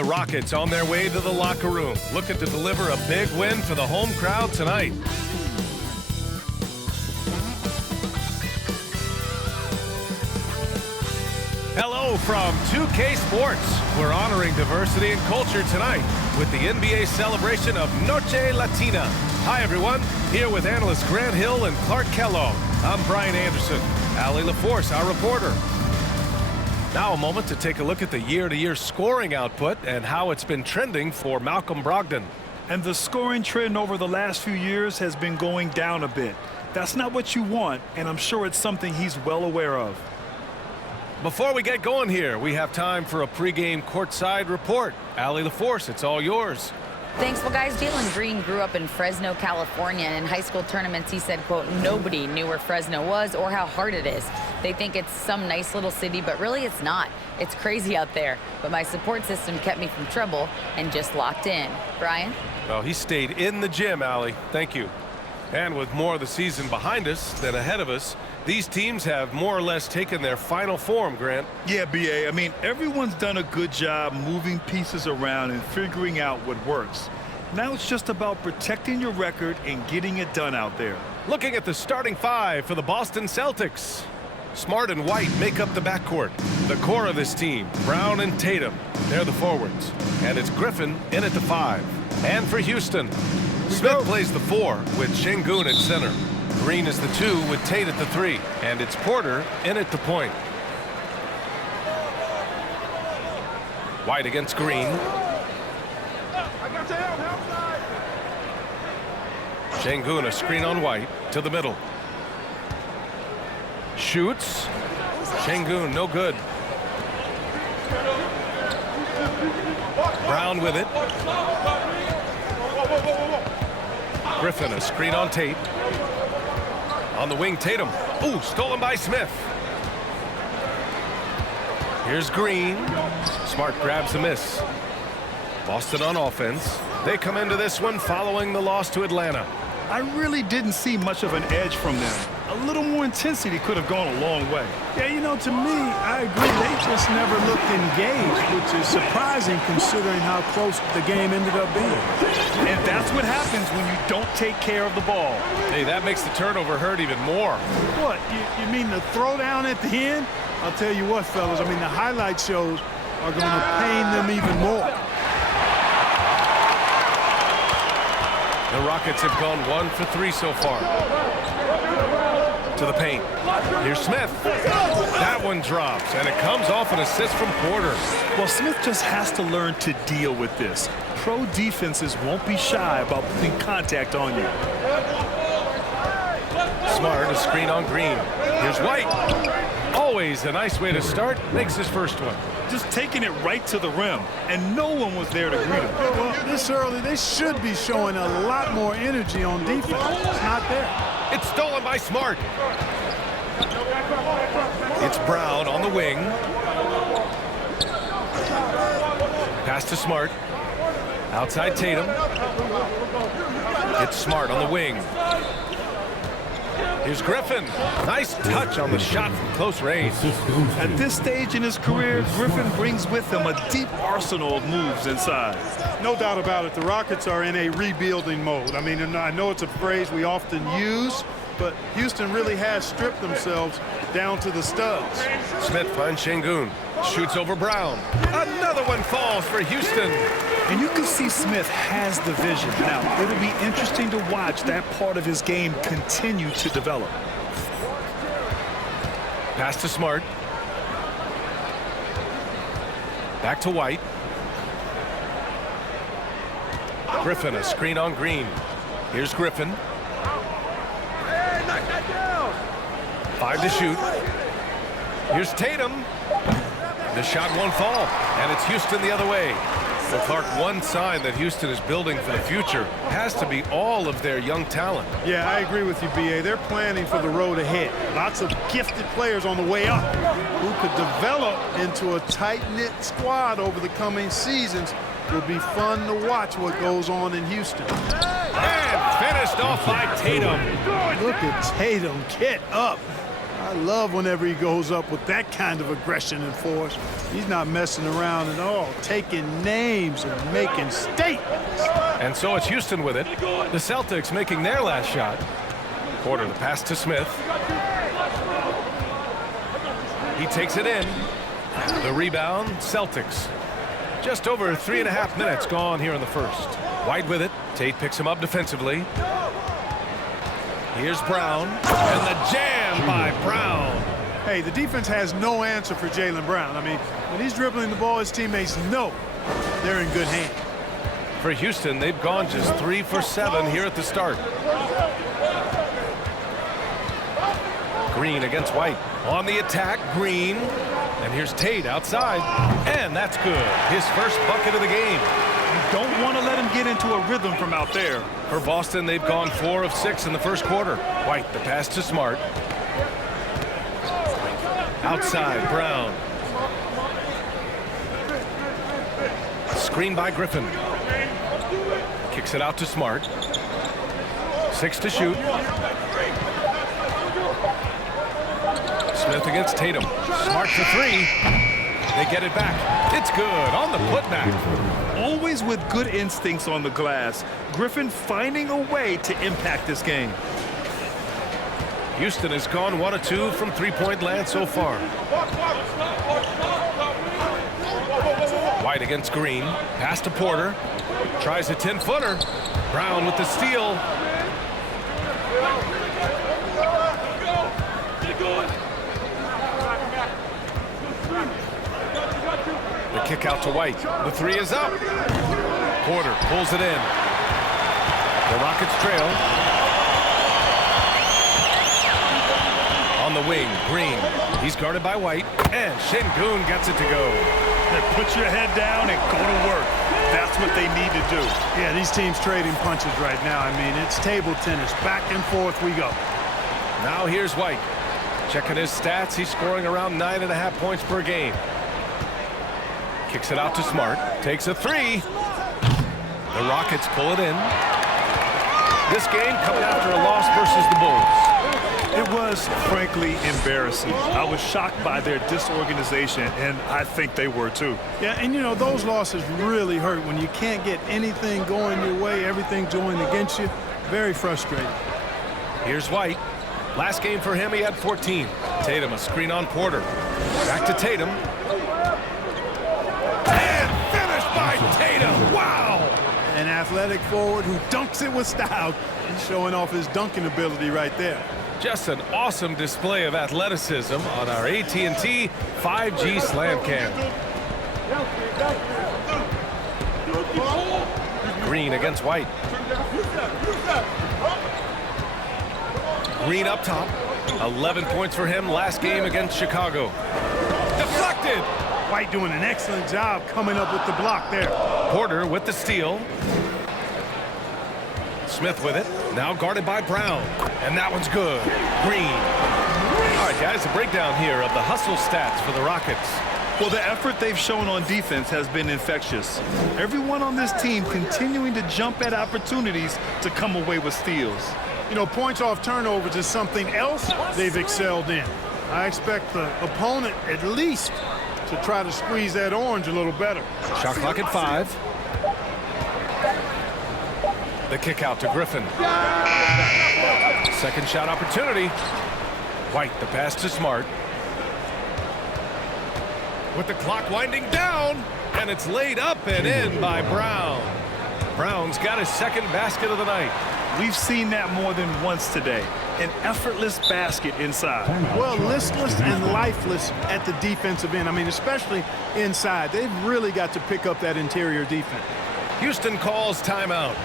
The Rockets on their way to the locker room, looking to deliver a big win for the home crowd tonight. Hello from 2K Sports. We're honoring diversity and culture tonight with the NBA celebration of Noche Latina. Hi, everyone. Here with analysts Grant Hill and Clark Kellogg. I'm Brian Anderson. Allie LaForce, our reporter. Now a moment to take a look at the year-to-year scoring output and how it's been trending for Malcolm Brogdon. And the scoring trend over the last few years has been going down a bit. That's not what you want, and I'm sure it's something he's well aware of. Before we get going here, we have time for a pregame courtside report. Allie LaForce, it's all yours. Thanks. Well, guys, Jalen Green grew up in Fresno, California. And in high school tournaments, he said, quote, nobody knew where Fresno was or how hard it is. They think it's some nice little city, but really it's not. It's crazy out there. But my support system kept me from trouble and just locked in. Brian? Well, he stayed in the gym, Allie. Thank you. And with more of the season behind us than ahead of us, these teams have more or less taken their final form, Grant. Yeah, B.A. I mean, everyone's done a good job moving pieces around and figuring out what works. Now it's just about protecting your record and getting it done out there. Looking at the starting five for the Boston Celtics. Smart and White make up the backcourt. The core of this team, Brown and Tatum, they're the forwards. And it's Griffin in at the 5. And for Houston, Smith plays the 4 with Şengün at center. Green is the 2 with Tate at the 3. And it's Porter in at the point. White against Green. Şengün, a screen on White to the middle. Shoots. Şengün, no good. Brown with it. Griffin, a screen on Tate. On the wing, Tatum. Ooh, stolen by Smith. Here's Green. Smart grabs the miss. Boston on offense. They come into this one following the loss to Atlanta. I really didn't see much of an edge from them. A little more intensity could have gone a long way. Yeah, you know, to me, I agree. They just never looked engaged, which is surprising considering how close the game ended up being. And that's what happens when you don't take care of the ball. Hey, that makes the turnover hurt even more. What, you mean the throwdown at the end? I'll tell you what, fellas, I mean, the highlight shows are going to pain them even more. The Rockets have gone 1 for 3 so far. To the paint. Here's Smith. That one drops, and it comes off an assist from Porter. Well, Smith just has to learn to deal with this. Pro defenses won't be shy about putting contact on you. Smart, a screen on Green. Here's White. Always a nice way to start. Makes his first one. Just taking it right to the rim, and no one was there to greet him. Well, this early, they should be showing a lot more energy on defense. It's not there. It's stolen by Smart. It's Brown on the wing. Pass to Smart. Outside Tatum. It's Smart on the wing. Here's Griffin. Nice touch on the shot from close range. At this stage in his career, Griffin brings with him a deep arsenal of moves inside. No doubt about it. The Rockets are in a rebuilding mode. I mean, and I know it's a phrase we often use, but Houston really has stripped themselves down to the studs. Smith finds Şengün. Shoots over Brown. Another one falls for Houston. And you can see Smith has the vision. Now, it'll be interesting to watch that part of his game continue to develop. Pass to Smart. Back to White. Griffin, a screen on Green. Here's Griffin. 5 to shoot. Here's Tatum. The shot won't fall, and it's Houston the other way. So Clark, one sign that Houston is building for the future has to be all of their young talent. Yeah, I agree with you, B.A. They're planning for the road ahead. Lots of gifted players on the way up who could develop into a tight-knit squad over the coming seasons. It'll be fun to watch what goes on in Houston. And finished off by Tatum. Look at Tatum get up. I love whenever he goes up with that kind of aggression and force. He's not messing around at all, taking names and making statements. And so it's Houston with it. The Celtics making their last shot. Porter, the pass to Smith. He takes it in. The rebound, Celtics. Just over 3.5 minutes gone here in the first. White with it. Tate picks him up defensively. Here's Brown, and the jam by Brown. Hey, the defense has no answer for Jaylen Brown. I mean, when he's dribbling the ball, his teammates know they're in good hands. For Houston, they've gone just 3 for 7 here at the start. Green against White. On the attack, Green. And here's Tate outside. And that's good. His first bucket of the game. Don't want to let him get into a rhythm from out there. For Boston, they've gone 4 of 6 in the first quarter. White, the pass to Smart. Outside, Brown. Screen by Griffin. Kicks it out to Smart. 6 to shoot. Smith against Tatum. Smart for 3. They get it back. It's good on the putback. Always with good instincts on the glass. Griffin finding a way to impact this game. Houston has gone 1 of 2 from three-point land so far. White against Green. Pass to Porter. Tries a 10-footer. Brown with the steal. The kick out to White. The 3 is up. Porter pulls it in. The Rockets trail. On the wing, Green. He's guarded by White. And Şengün gets it to go. Put your head down and go to work. That's what they need to do. Yeah, these teams trading punches right now. I mean, it's table tennis. Back and forth we go. Now here's White. Checking his stats, he's scoring around 9.5 points per game. Kicks it out to Smart. Takes a 3. The Rockets pull it in. This game coming after a loss versus the Bulls. It was, frankly, embarrassing. I was shocked by their disorganization, and I think they were too. Yeah, and you know, those losses really hurt when you can't get anything going your way, everything's going against you. Very frustrating. Here's White. Last game for him, he had 14. Tatum, a screen on Porter. Back to Tatum. And finished by Tatum. Wow! An athletic forward who dunks it with style. He's showing off his dunking ability right there. Just an awesome display of athleticism on our AT&T 5G Slam Cam. Green against White. Green up top. 11 points for him last game against Chicago. Deflected. White doing an excellent job coming up with the block there. Porter with the steal. Smith with it. Now guarded by Brown. And that one's good. Green. All right, guys, a breakdown here of the hustle stats for the Rockets. Well, the effort they've shown on defense has been infectious. Everyone on this team continuing to jump at opportunities to come away with steals. You know, points off turnovers is something else they've excelled in. I expect the opponent at least to try to squeeze that orange a little better. Shot clock at 5. The kick out to Griffin. Second shot opportunity. White, the pass to Smart. With the clock winding down, and it's laid up and in by Brown. Brown's got his second basket of the night. We've seen that more than once today. An effortless basket inside. Well, listless and lifeless at the defensive end. I mean, especially inside. They've really got to pick up that interior defense. Houston calls timeout.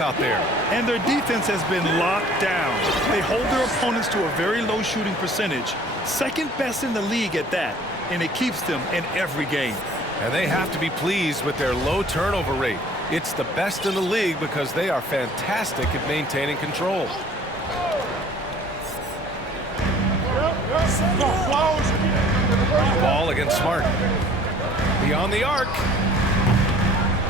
out there. And their defense has been locked down. They hold their opponents to a very low shooting percentage, second best in the league at that, and it keeps them in every game. And they have to be pleased with their low turnover rate. It's the best in the league because they are fantastic at maintaining control. Ball against Smart. Beyond the arc.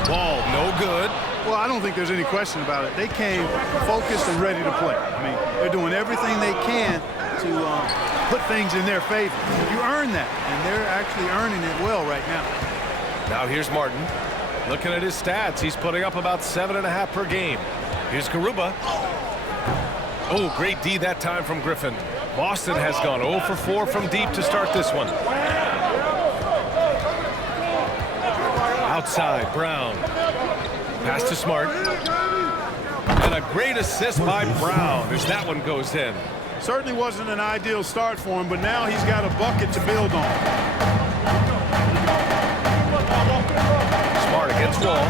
Ball no good. Well, I don't think there's any question about it. They came focused and ready to play. I mean, they're doing everything they can to put things in their favor. You earn that, and they're actually earning it well right now. Now here's Martin. Looking at his stats, he's putting up about 7.5 per game. Here's Garuba. Oh, great D that time from Griffin. Boston has gone 0 for 4 from deep to start this one. Outside, Brown. Pass to Smart. And a great assist by Brown as that one goes in. Certainly wasn't an ideal start for him, but now he's got a bucket to build on. Smart against Wall.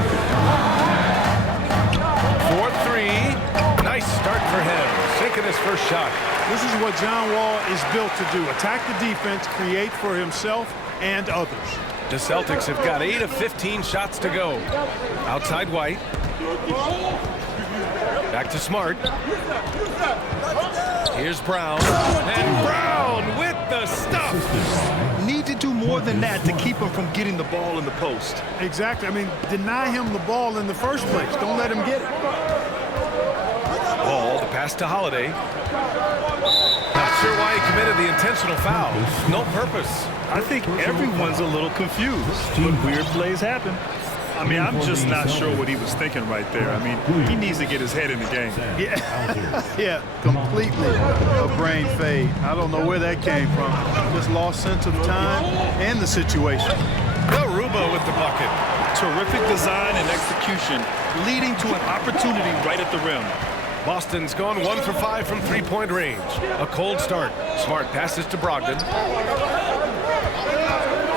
4-3. Nice start for him. Sinking his first shot. This is what John Wall is built to do. Attack the defense, create for himself and others. The Celtics have got 8 of 15 shots to go. Outside White. Back to Smart. Here's Brown. And Brown with the stuff. Need to do more than that to keep him from getting the ball in the post. Exactly. I mean, deny him the ball in the first place. Don't let him get it. Ball, the pass to Holiday. Not sure why he committed the intentional foul. No purpose. I think everyone's a little confused, but weird plays happen. I mean, I'm just not sure what he was thinking right there. I mean, he needs to get his head in the game. Yeah, completely a brain fade. I don't know where that came from. Just lost sense of time and the situation. Garuba with the bucket. Terrific design and execution, leading to an opportunity right at the rim. Boston's gone 1 for 5 from three-point range. A cold start. Smart passes to Brogdon.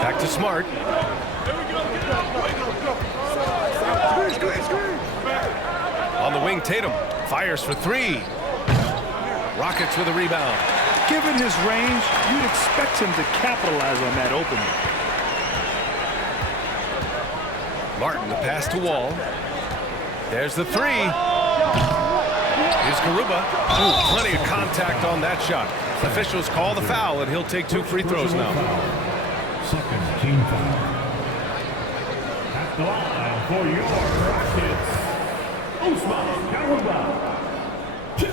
Back to Smart. On the wing, Tatum fires for 3. Rockets with a rebound. Given his range, you'd expect him to capitalize on that opening. Martin, the pass to Wall. There's the 3. Here's Garuba. Ooh, plenty of contact on that shot. Officials call the foul, and he'll take 2 free throws now. Second team foul. At the line for your Rockets, Usman Garuba. 2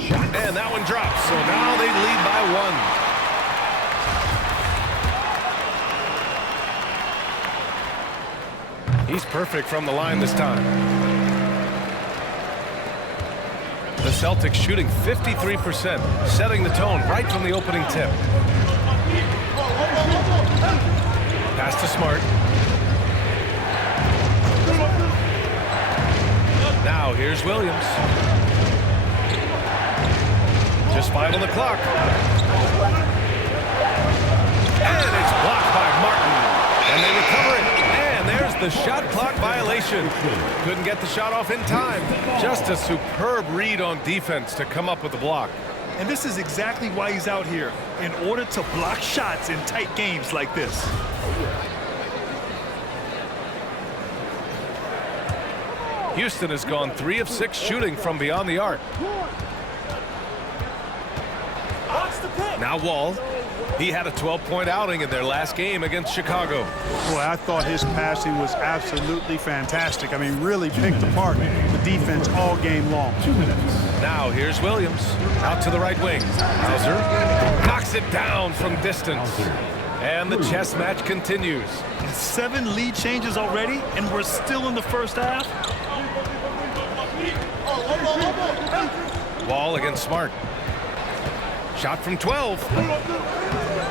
shots. And that one drops, so now they lead by 1. He's perfect from the line this time. The Celtics shooting 53%, setting the tone right from the opening tip. Pass to Smart. Now here's Williams. Just 5 on the clock. And it's blocked by Martin. And they recover it. And there's the shot clock violation. Couldn't get the shot off in time. Just a superb read on defense to come up with the block. And this is exactly why he's out here, in order to block shots in tight games like this. Houston has gone 3 of 6 shooting from beyond the arc. Now Wall. He had a 12-point outing in their last game against Chicago. Boy, I thought his passing was absolutely fantastic. I mean, really picked apart the defense all game long. 2 minutes. Now here's Williams. Out to the right wing. Hauser knocks it down from distance. And the chess match continues. 7 lead changes already, and we're still in the first half. Wall against Smart. Shot from 12.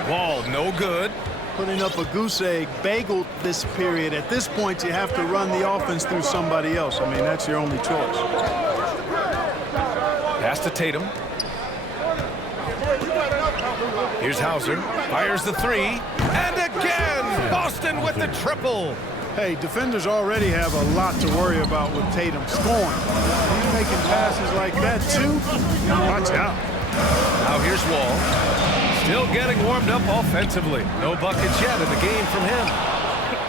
Wall no good. Putting up a goose egg, bageled this period. At this point, you have to run the offense through somebody else. I mean, that's your only choice. Pass to Tatum. Here's Hauser. Fires the 3. And again, Boston with the triple. Hey, defenders already have a lot to worry about with Tatum scoring. He's making passes like that too, watch out. Now here's Wall. Still getting warmed up offensively. No buckets yet in the game from him.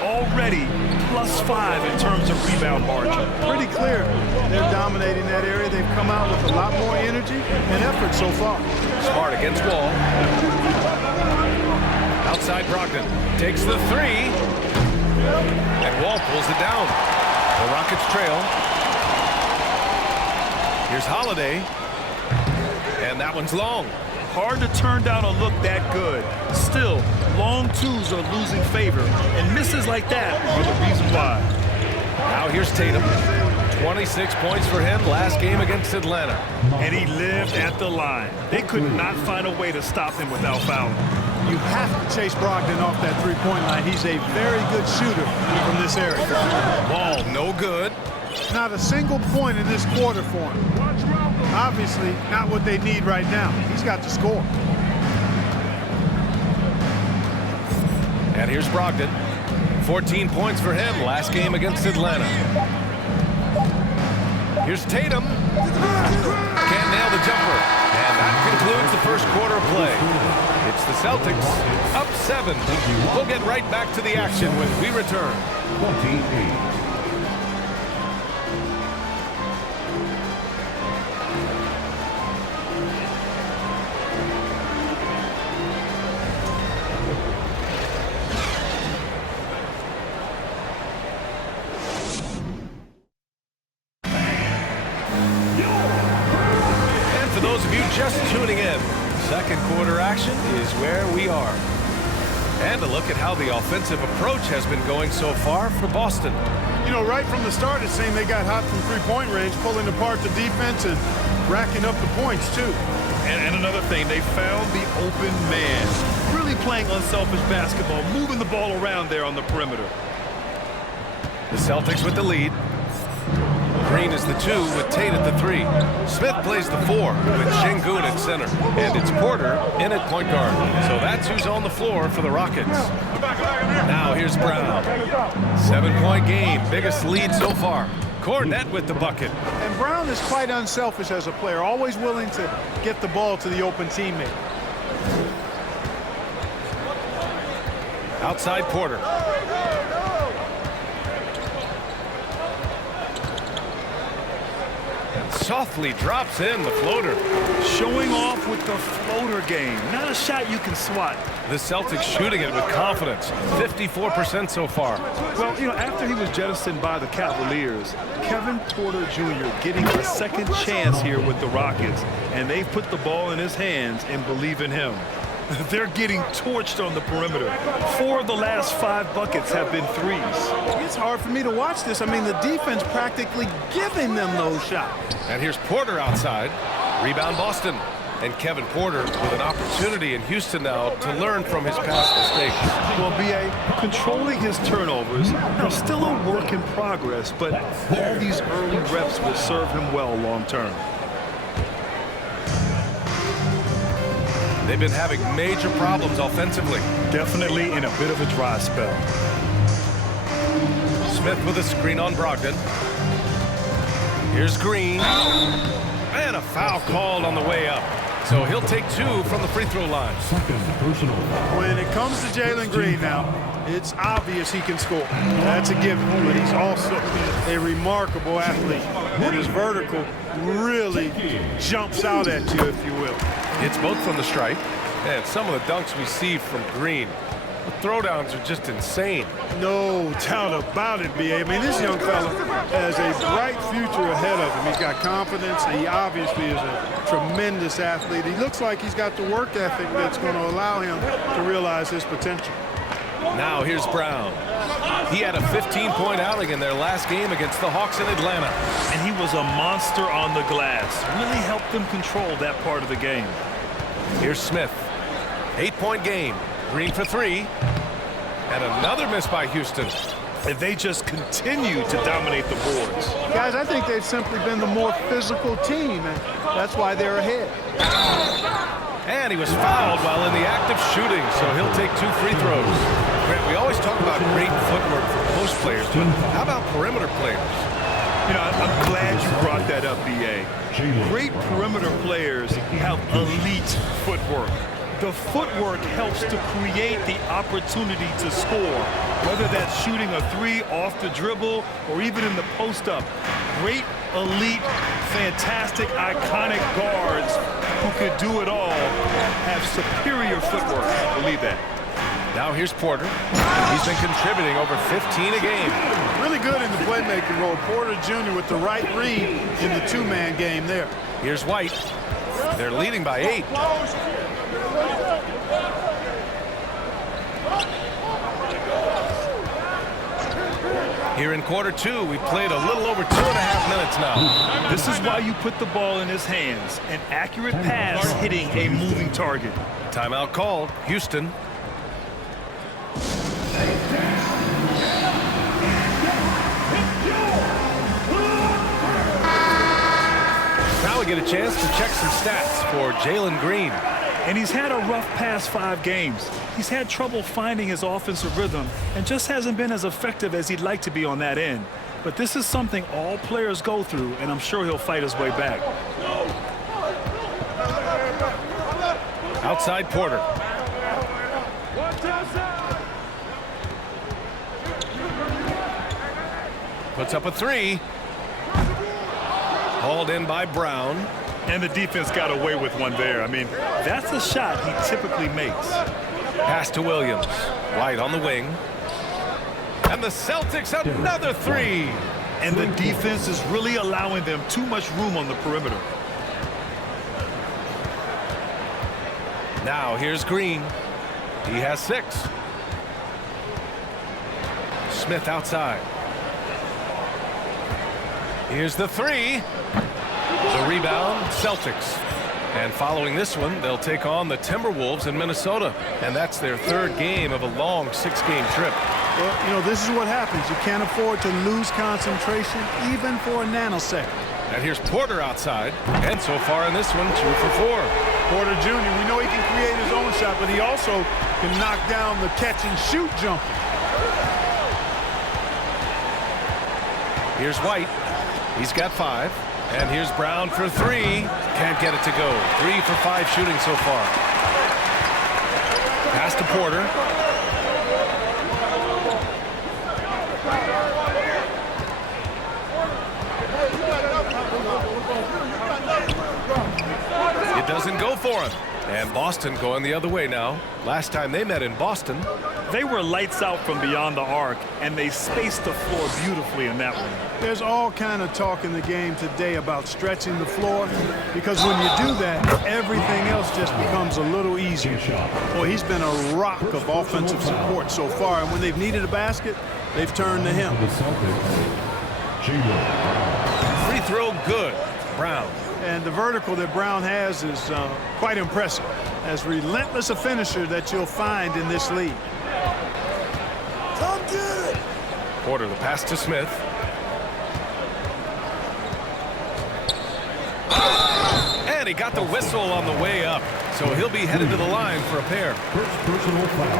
Already +5 in terms of rebound margin. Pretty clear they're dominating that area. They've come out with a lot more energy and effort so far. Smart against Wall. Outside Brogdon takes the three. And Wall pulls it down. The Rockets trail. Here's Holiday. And that one's long. Hard to turn down a look that good. Still, long twos are losing favor, and misses like that are the reason why. Now here's Tatum. 26 points for him last game against Atlanta. And he lived at the line. They could not find a way to stop him without fouling. You have to chase Brogdon off that three-point line. He's a very good shooter from this area. Wall, no good. Not a single point in this quarter for him. Obviously, not what they need right now. He's got to score. And here's Brogdon. 14 points for him last game against Atlanta. Here's Tatum. Can't nail the jumper. And that concludes the first quarter of play. It's the Celtics up 7. We'll get right back to the action when we return. 28. Just tuning in, second quarter action is where we are. And a look at how the offensive approach has been going so far for Boston. You know, right from the start, it seemed they got hot from three-point range, pulling apart the defense and racking up the points, too. And another thing, they found the open man. Really playing unselfish basketball, moving the ball around there on the perimeter. The Celtics with the lead. Green is the 2 with Tate at the 3. Smith plays the 4 with Şengün at center. And it's Porter in at point guard. So that's who's on the floor for the Rockets. Now here's Brown. 7-point game, biggest lead so far. Kornet with the bucket. And Brown is quite unselfish as a player, always willing to get the ball to the open teammate. Outside Porter. Softly drops in the floater. Showing off with the floater game. Not a shot you can swat. The Celtics shooting it with confidence. 54% so far. Well, you know, after he was jettisoned by the Cavaliers, Kevin Porter Jr. getting a second chance here with the Rockets. And they've put the ball in his hands and believe in him. They're getting torched on the perimeter. 4 of the last 5 buckets have been threes. It's hard for me to watch this. I mean, the defense practically giving them those shots. And here's Porter outside. Rebound Boston. And Kevin Porter with an opportunity in Houston now to learn from his past mistakes. Well, B.A., controlling his turnovers, they're still a work in progress, but all these early reps will serve him well long term. They've been having major problems offensively. Definitely in a bit of a dry spell. Smith with a screen on Brogdon. Here's Green. And a foul called on the way up. So he'll take 2 from the free throw line. Second personal. When it comes to Jalen Green now, it's obvious he can score. That's a given, but he's also a remarkable athlete. And his vertical really jumps out at you, if you will. It's both from the stripe, and some of the dunks we see from Green. The throwdowns are just insane. No doubt about it, B.A. I mean, this young fella has a bright future ahead of him. He's got confidence. He obviously is a tremendous athlete. He looks like he's got the work ethic that's going to allow him to realize his potential. Now here's Brown. He had a 15-point outing in their last game against the Hawks in Atlanta. And he was a monster on the glass. Really helped them control that part of the game. Here's Smith. 8-point game. Green for 3. And another miss by Houston. And they just continue to dominate the boards. Guys, I think they've simply been the more physical team, and that's why they're ahead. And he was fouled while in the act of shooting, so he'll take 2 free throws. Grant, we always talk about great footwork for post players, but how about perimeter players? You know, I'm glad you brought that up, B.A. Great perimeter players have elite footwork. The footwork helps to create the opportunity to score, whether that's shooting a three off the dribble or even in the post-up. Great, elite, fantastic, iconic guards who could do it all have superior footwork. Believe that. Now here's Porter. He's been contributing over 15 a game. Really good in the playmaking role. Porter Jr. with the right read in the two-man game there. Here's White. They're leading by 8. Here in quarter 2, we played a little over 2.5 minutes now. This is why you put the ball in his hands. An accurate pass hitting a moving target. Timeout called. Houston. Now we get a chance to check some stats for Jalen Green. And he's had a rough past 5 games. He's had trouble finding his offensive rhythm and just hasn't been as effective as he'd like to be on that end. But this is something all players go through, and I'm sure he'll fight his way back. Outside Porter. Puts up a 3. Hauled in by Brown. And the defense got away with one there. I mean, that's a shot he typically makes. Pass to Williams. White on the wing. And the Celtics another 3. And the defense is really allowing them too much room on the perimeter. Now here's Green. He has 6. Smith outside. Here's the 3. The rebound, Celtics. And following this one, they'll take on the Timberwolves in Minnesota. And that's their 3rd game of a long 6-game trip. Well, you know, this is what happens. You can't afford to lose concentration even for a nanosecond. And here's Porter outside. And so far in this one, 2 for 4. Porter Jr., we know he can create his own shot, but he also can knock down the catch-and-shoot jumper. Here's White. He's got 5. And here's Brown for 3. Can't get it to go. 3 for 5 shooting so far. Pass to Porter. It doesn't go for him. And Boston going the other way now. Last time they met in Boston, they were lights out from beyond the arc, and they spaced the floor beautifully in that one. There's all kind of talk in the game today about stretching the floor, because when you do that, everything else just becomes a little easier. Well, he's been a rock of offensive support so far, and when they've needed a basket, they've turned to him. Free throw good. Brown. And the vertical that Brown has is quite impressive. As relentless a finisher that you'll find in this league. Come get it! Porter, the pass to Smith. And he got the whistle on the way up. So he'll be headed to the line for a pair.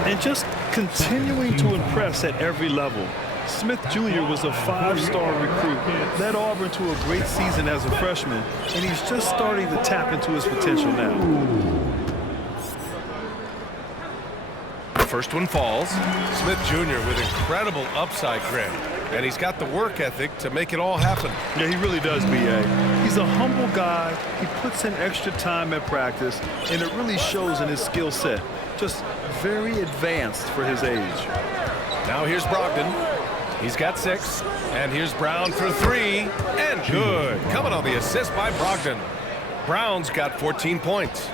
And just continuing to impress at every level. Smith Jr. was a 5-star recruit, led Auburn to a great season as a freshman, and he's just starting to tap into his potential now. First one falls. Smith Jr. with incredible upside grit. And he's got the work ethic to make it all happen. Yeah, he really does, B.A. He's a humble guy. He puts in extra time at practice, and it really shows in his skill set. Just very advanced for his age. Now here's Brogdon. He's got 6. And here's Brown for 3. And good. Coming on the assist by Brogdon. Brown's got 14 points.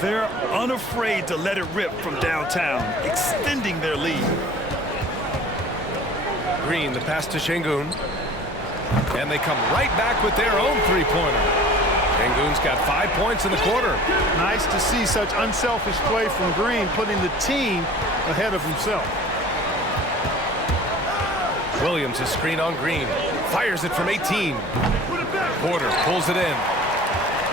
They're unafraid to let it rip from downtown, extending their lead. Green, the pass to Şengün. And they come right back with their own 3-pointer. Şengün's got 5 points in the quarter. Nice to see such unselfish play from Green, putting the team ahead of himself. Williams, a screen on Green. Fires it from 18. Porter pulls it in.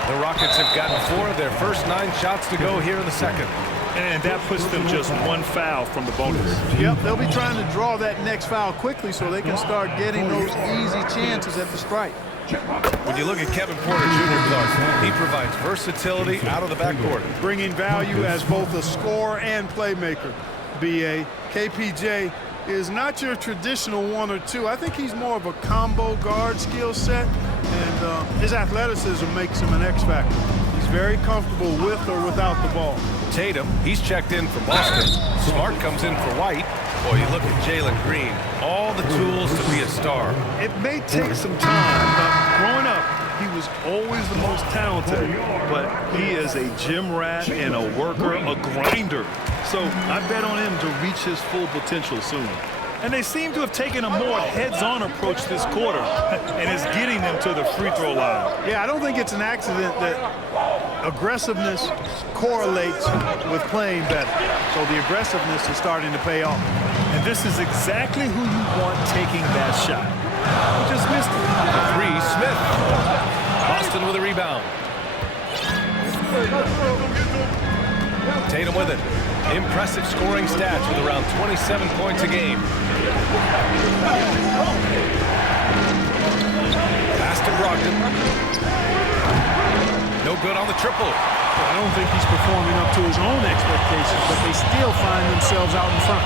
The Rockets have gotten 4 of their first 9 shots to go here in the second. And that puts them just one foul from the bonus. Yep, they'll be trying to draw that next foul quickly so they can start getting those easy chances at the stripe. When you look at Kevin Porter Jr., Clark, he provides versatility out of the backcourt. Bringing value as both a scorer and playmaker. B.A. KPJ is not your traditional 1 or 2. I think he's more of a combo guard skill set, and his athleticism makes him an X factor. He's very comfortable with or without the ball. Tatum, he's checked in for Boston. Smart comes in for White. Boy, you look at Jalen Green. All the tools to be a star. It may take some time, but growing up, he was always the most talented. But he is a gym rat and a worker, a grinder. So I bet on him to reach his full potential soon. And they seem to have taken a more heads-on approach this quarter, and it's getting them to the free throw line. Yeah, I don't think it's an accident that aggressiveness correlates with playing better. So the aggressiveness is starting to pay off. And this is exactly who you want taking that shot. He just missed it. Three, Smith. Boston with a rebound. Tatum with it. Impressive scoring stats with around 27 points a game. Pass to Brogdon. No good on the triple. I don't think he's performing up to his own expectations, but they still find themselves out in front.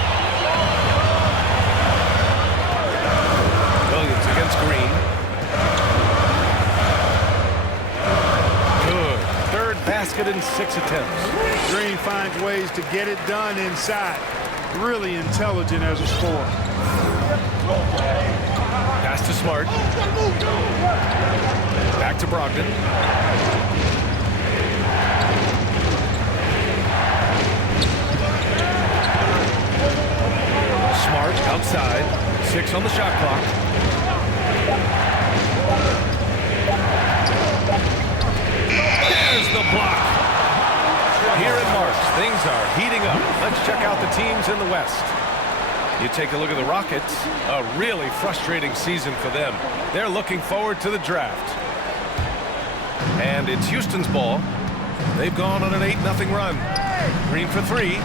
Williams against Green. Good. Third basket in 6 attempts. Green finds ways to get it done inside. Really intelligent as a scorer. Pass to Smart. Back to Brogdon. Smart outside. 6 on the shot clock. There's the block. Here in March, things are heating up. Let's check out the teams in the West. You take a look at the Rockets, a really frustrating season for them. They're looking forward to the draft. And it's Houston's ball. They've gone on an 8-0 run. Green for 3.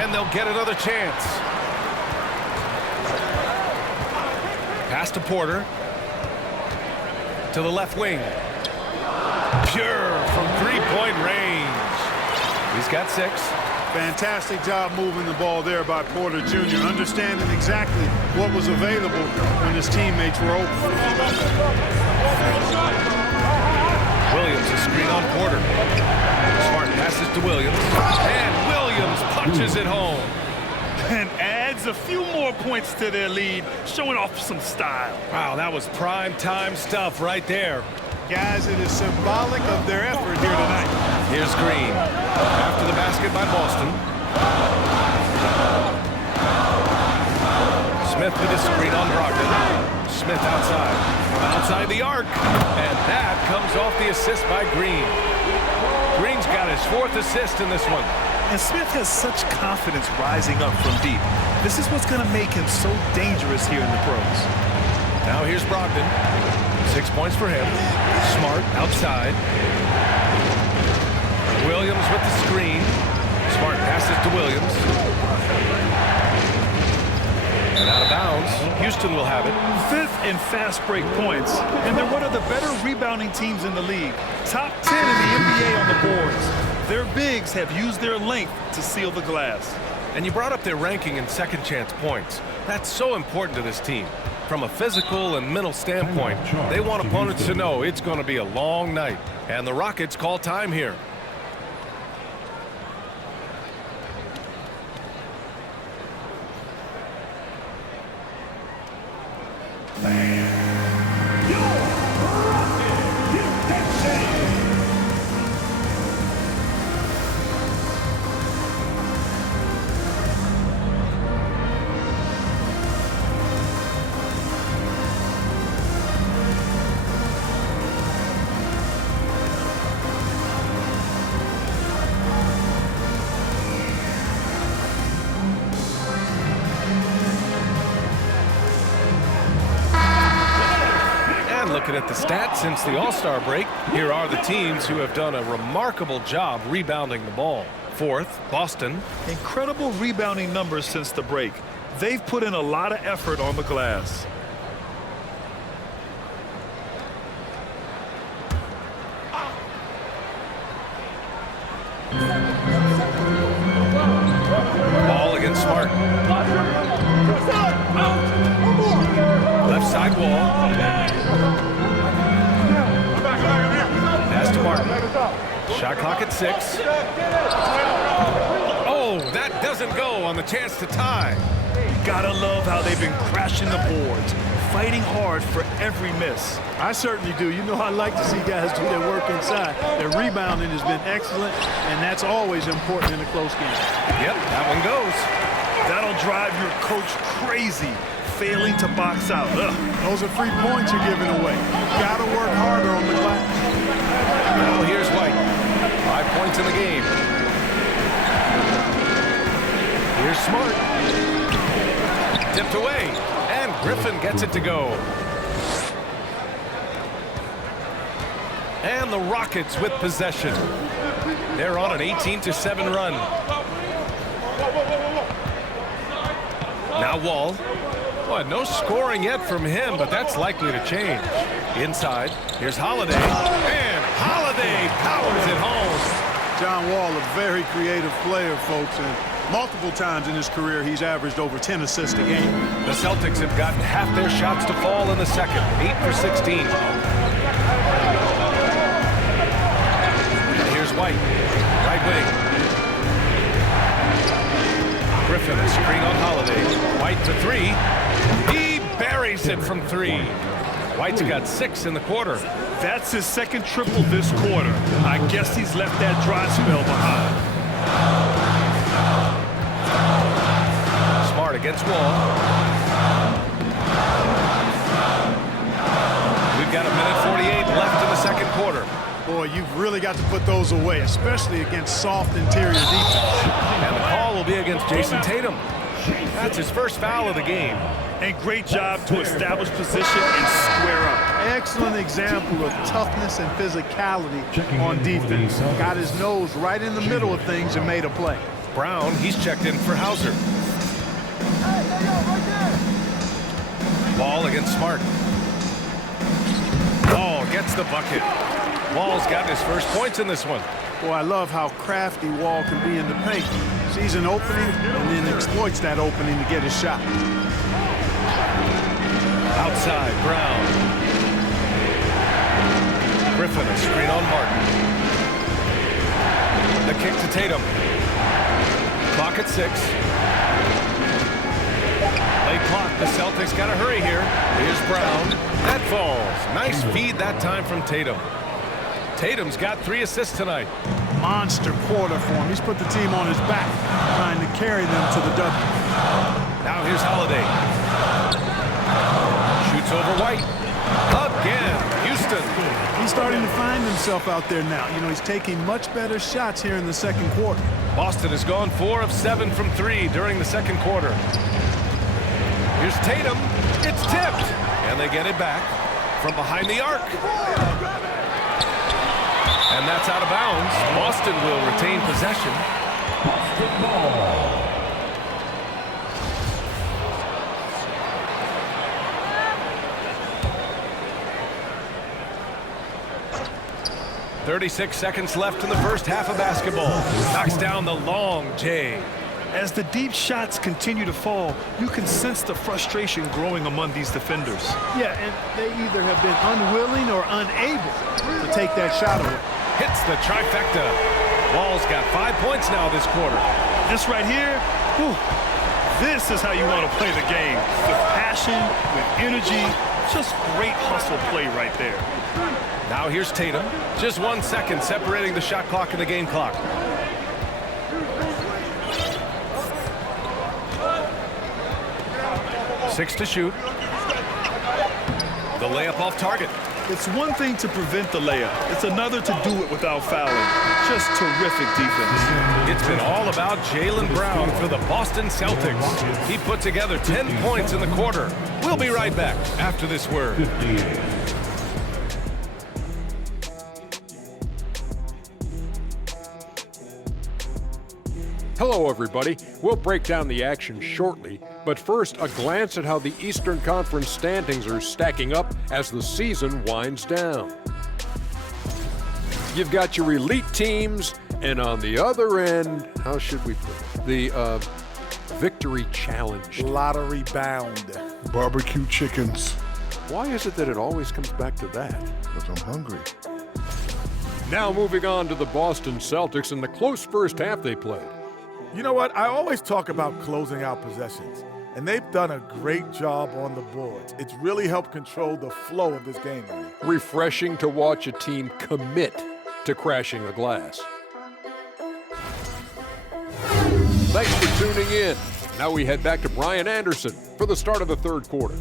And they'll get another chance. Pass to Porter. To the left wing. Pure from 3-point range. He's got 6. Fantastic job moving the ball there by Porter Jr., understanding exactly what was available when his teammates were open. Williams, a screen on Porter. Smart passes to Williams. And Williams punches it home. And adds a few more points to their lead, showing off some style. Wow, that was prime time stuff right there. Guys, it is symbolic of their effort here tonight. Here's Green. After the basket by Boston. Smith with a screen on Brogdon. Smith outside. From outside the arc. And that comes off the assist by Green. Green's got his 4th assist in this one. And Smith has such confidence rising up from deep. This is what's going to make him so dangerous here in the pros. Now here's Brogdon. 6 points for him. Smart outside. Williams with the screen. Smart passes to Williams. And out of bounds. Houston will have it. 5th in fast break points. And they're one of the better rebounding teams in the league. Top 10 in the NBA on the boards. Their bigs have used their length to seal the glass. And you brought up their ranking in second chance points. That's so important to this team. From a physical and mental standpoint, they want opponents to know it's going to be a long night. And the Rockets call time here. at the stats since the All-Star break, here are the teams who have done a remarkable job rebounding the ball. Fourth, Boston. Incredible rebounding numbers since the break. They've put in a lot of effort on the glass. Ball against Smart. Left side Wall. Pass to Martin. Shot clock at 6. Oh, that doesn't go on the chance to tie. Gotta love how they've been crashing the boards, fighting hard for every miss. I certainly do. You know, I like to see guys do their work inside. Their rebounding has been excellent, and that's always important in a close game. Yep, that one goes. That'll drive your coach crazy, failing to box out. Ugh. Those are free points you're giving away. Gotta work harder on the glass. Now here's White. 5 points in the game. Here's Smart. Tipped away, and Griffin gets it to go. And the Rockets with possession. They're on an 18-7 run. Now Wall. Well, no scoring yet from him, but that's likely to change. Inside, here's Holiday. And Holiday powers it home. John Wall, a very creative player, folks, and multiple times in his career he's averaged over 10 assists a game. The Celtics have gotten half their shots to fall in the second, 8 for 16. And here's White, right wing. Griffin, a screen on Holiday. White to 3. He buries it from 3. White's got 6 in the quarter. That's his second triple this quarter. I guess he's left that dry spell behind. Smart against Wall. We've got 1:48 left in the second quarter. Boy, you've really got to put those away, especially against soft interior defense. And the call will be against Jason Tatum. That's his first foul of the game. And great job to establish position and square up. Excellent example of toughness and physicality on defense. Got his nose right in the middle of things and made a play. Brown, he's checked in for Hauser. Ball against Smart. Ball gets the bucket. Wall's gotten his first points in this one. Boy, I love how crafty Wall can be in the paint. Sees an opening and then exploits that opening to get his shot. Outside, Brown. Griffin, a screen on Martin. The kick to Tatum. Clock at 6. Late clock, the Celtics got to hurry here. Here's Brown. That falls. Nice feed that time from Tatum. Tatum's got 3 assists tonight. Monster quarter for him. He's put the team on his back, trying to carry them to the W. Now here's Holiday. Shoots over White. Again, Houston. He's starting to find himself out there now. You know, he's taking much better shots here in the second quarter. Boston has gone 4 of 7 from 3 during the second quarter. Here's Tatum. It's tipped. And they get it back from behind the arc. And that's out of bounds. Boston will retain possession. Boston ball. 36 seconds left in the first half of basketball. Knocks down the long J. As the deep shots continue to fall, you can sense the frustration growing among these defenders. Yeah, and they either have been unwilling or unable to take that shot away. Hits the trifecta. Wall's got 5 points now this quarter. This right here, whew, this is how you want to play the game. With passion, with energy, just great hustle play right there. Now here's Tatum. Just 1 second separating the shot clock and the game clock. Six to shoot. The layup off target. It's one thing to prevent the layup. It's another to do it without fouling. Just terrific defense. It's been all about Jaylen Brown for the Boston Celtics. He put together 10 points in the quarter. We'll be right back after this word. 58. Hello, everybody. We'll break down the action shortly, but first, a glance at how the Eastern Conference standings are stacking up as the season winds down. You've got your elite teams, and on the other end, how should we put it? The victory challenge. Lottery bound. Barbecue chickens. Why is it that it always comes back to that? Because I'm hungry. Now moving on to the Boston Celtics and the close first half they played. You know what? I always talk about closing out possessions, and they've done a great job on the boards. It's really helped control the flow of this game. Refreshing to watch a team commit to crashing the glass. Thanks for tuning in. Now we head back to Brian Anderson for the start of the third quarter.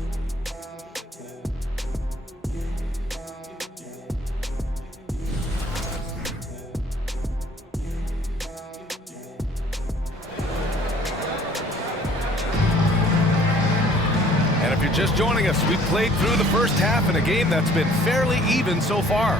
And if you're just joining us, we've played through the first half in a game that's been fairly even so far.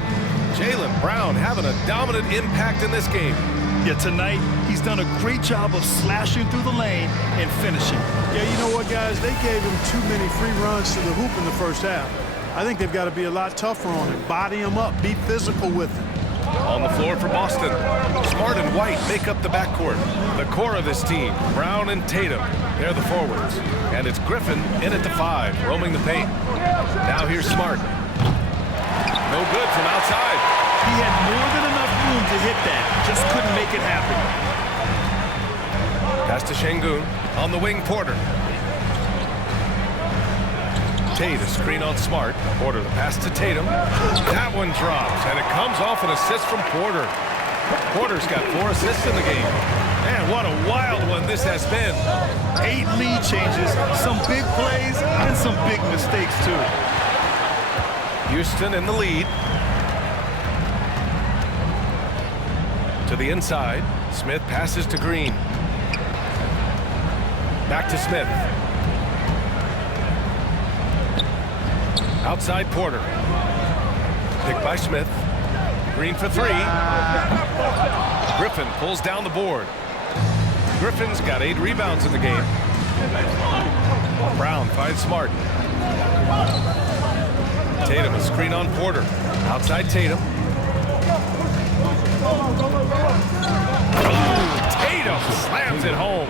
Jaylen Brown having a dominant impact in this game. Yeah, tonight, he's done a great job of slashing through the lane and finishing. Yeah, you know what, guys? They gave him too many free runs to the hoop in the first half. I think they've got to be a lot tougher on him. Body him up. Be physical with him. On the floor for Boston, Smart and White make up the backcourt. The core of this team, Brown and Tatum, they're the forwards. And it's Griffin in at the 5, roaming the paint. Now here's Smart. No good from outside. He had more than enough room to hit that. Just couldn't make it happen. Pass to Şengün. On the wing, Porter. Tate, a screen on Smart. Porter, the pass to Tatum. That one drops, and it comes off an assist from Porter. Porter's got 4 assists in the game. Man, what a wild one this has been. 8 lead changes, some big plays, and some big mistakes, too. Houston in the lead. To the inside. Smith passes to Green. Back to Smith. Outside Porter. Picked by Smith. Green for 3. Griffin pulls down the board. Griffin's got 8 rebounds in the game. Brown finds Smart. Tatum, a screen on Porter. Outside Tatum. Tatum slams it home.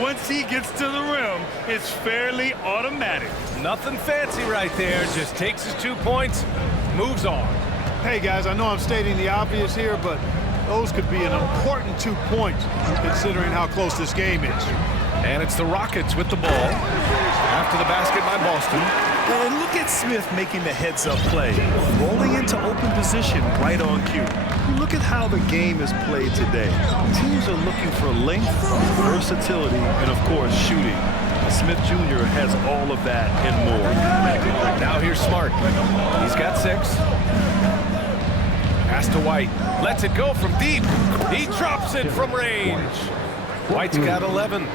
Once he gets to the rim, it's fairly automatic. Nothing fancy right there. Just takes his 2 points, moves on. Hey, guys, I know I'm stating the obvious here, but those could be an important 2 points considering how close this game is. And it's the Rockets with the ball after the basket by Boston. And look at Smith making the heads-up play, rolling into open position right on cue. Look at how the game is played today. Teams are looking for length, versatility, and, of course, shooting. Smith Jr. has all of that and more. Now here's Smart. He's got 6. Pass to White. Lets it go from deep. He drops it from range. White's got 11.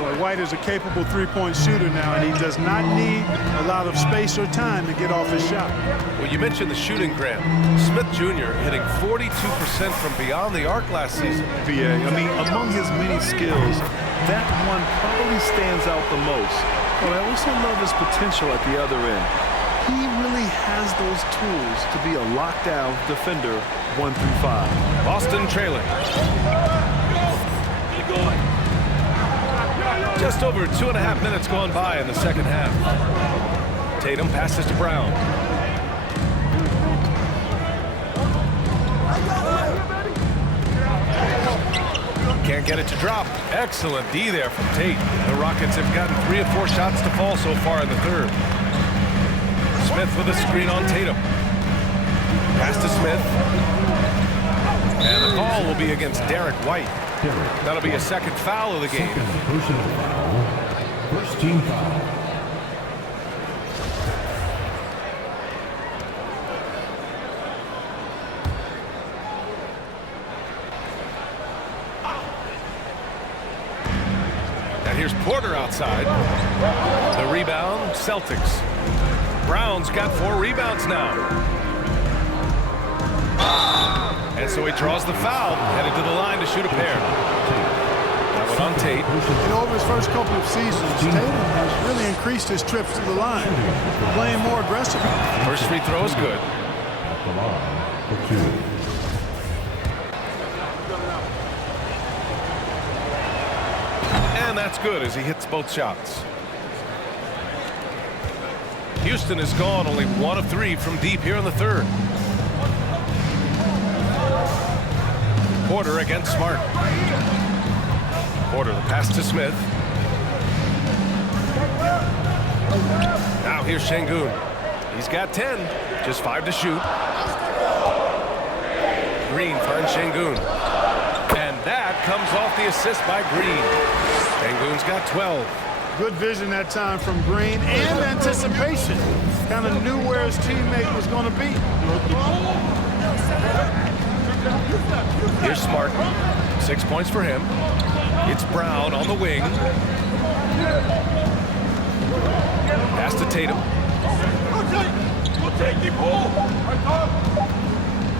Boy, White is a capable three-point shooter now, and he does not need a lot of space or time to get off his shot. Well, you mentioned the shooting, Graham. Smith Jr. hitting 42% from beyond the arc last season. VA, I mean, among his many skills, that one probably stands out the most. But I also love his potential at the other end. He really has those tools to be a lockdown defender 1 through 5. Boston trailing. Just over 2.5 minutes gone by in the second half. Tatum passes to Brown. Can't get it to drop. Excellent D there from Tate. The Rockets have gotten 3 or 4 shots to fall so far in the third. Smith with a screen on Tatum. Pass to Smith. And the call will be against Derek White. That'll be a second foul of the game. Second personal foul. First team foul. And here's Porter outside. The rebound, Celtics. Brown's got 4 rebounds now. And so he draws the foul, headed to the line to shoot a pair. on Tate. And over his first couple of seasons, Tatum has really increased his trips to the line, playing more aggressive. First free throw is good. At the line for 2. And that's good as he hits both shots. Houston is gone only 1 of 3 from deep here in the third. Porter against Smart. Porter the pass to Smith. Now here's Şengün. He's got 10, just 5 to shoot. Green finds Şengün. And that comes off the assist by Green. Şengün's got 12. Good vision that time from Green and anticipation. Kind of knew where his teammate was going to be. Here's Smart. 6 points for him. It's Brown on the wing. Pass to Tatum.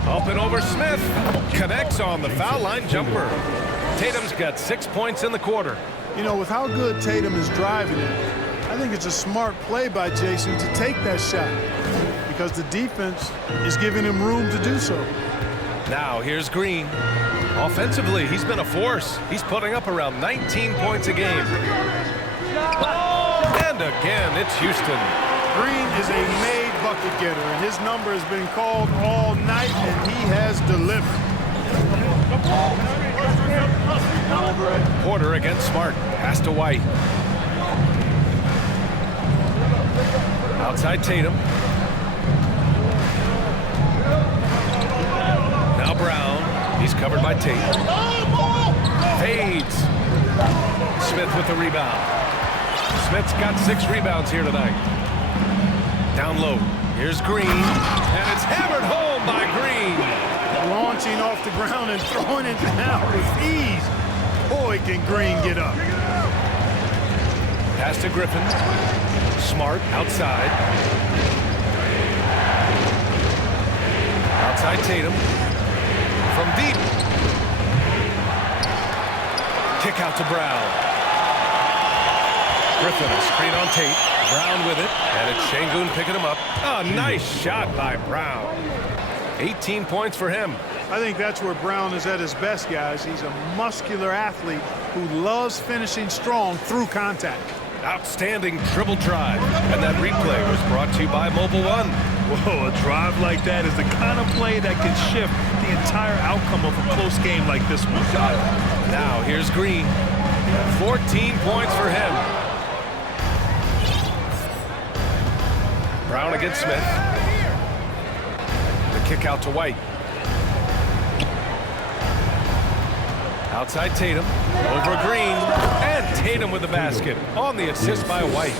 Up and over Smith. Connects on the foul line jumper. Tatum's got 6 points in the quarter. You know, with how good Tatum is driving it, I think it's a smart play by Jason to take that shot because the defense is giving him room to do so. Now here's Green. Offensively, he's been a force. He's putting up around 19 points a game. And again, it's Houston. Green is a made bucket getter, and his number has been called all night, and he has delivered. Porter against Smart. Pass to White. Outside Tatum. Now Brown. He's covered by Tate. Fades. Smith with the rebound. Smith's got 6 rebounds here tonight. Down low. Here's Green. And it's hammered home by Green. Launching off the ground and throwing it down with ease. Boy, can Green get up. Pass to Griffin. Smart outside. Outside Tatum. From deep. Kick out to Brown. Griffin, a screen on Tate. Brown with it. And it's Şengün picking him up. Oh, nice shot by Brown. 18 points for him. I think that's where Brown is at his best, guys. He's a muscular athlete who loves finishing strong through contact. Outstanding dribble drive. And that replay was brought to you by Mobile One. Whoa, a drive like that is the kind of play that can shift the entire outcome of a close game like this one. Now here's Green. 14 points for him. Brown against Smith. The kick out to White. Outside Tatum. Over Green. And Tatum with the basket. On the assist by White.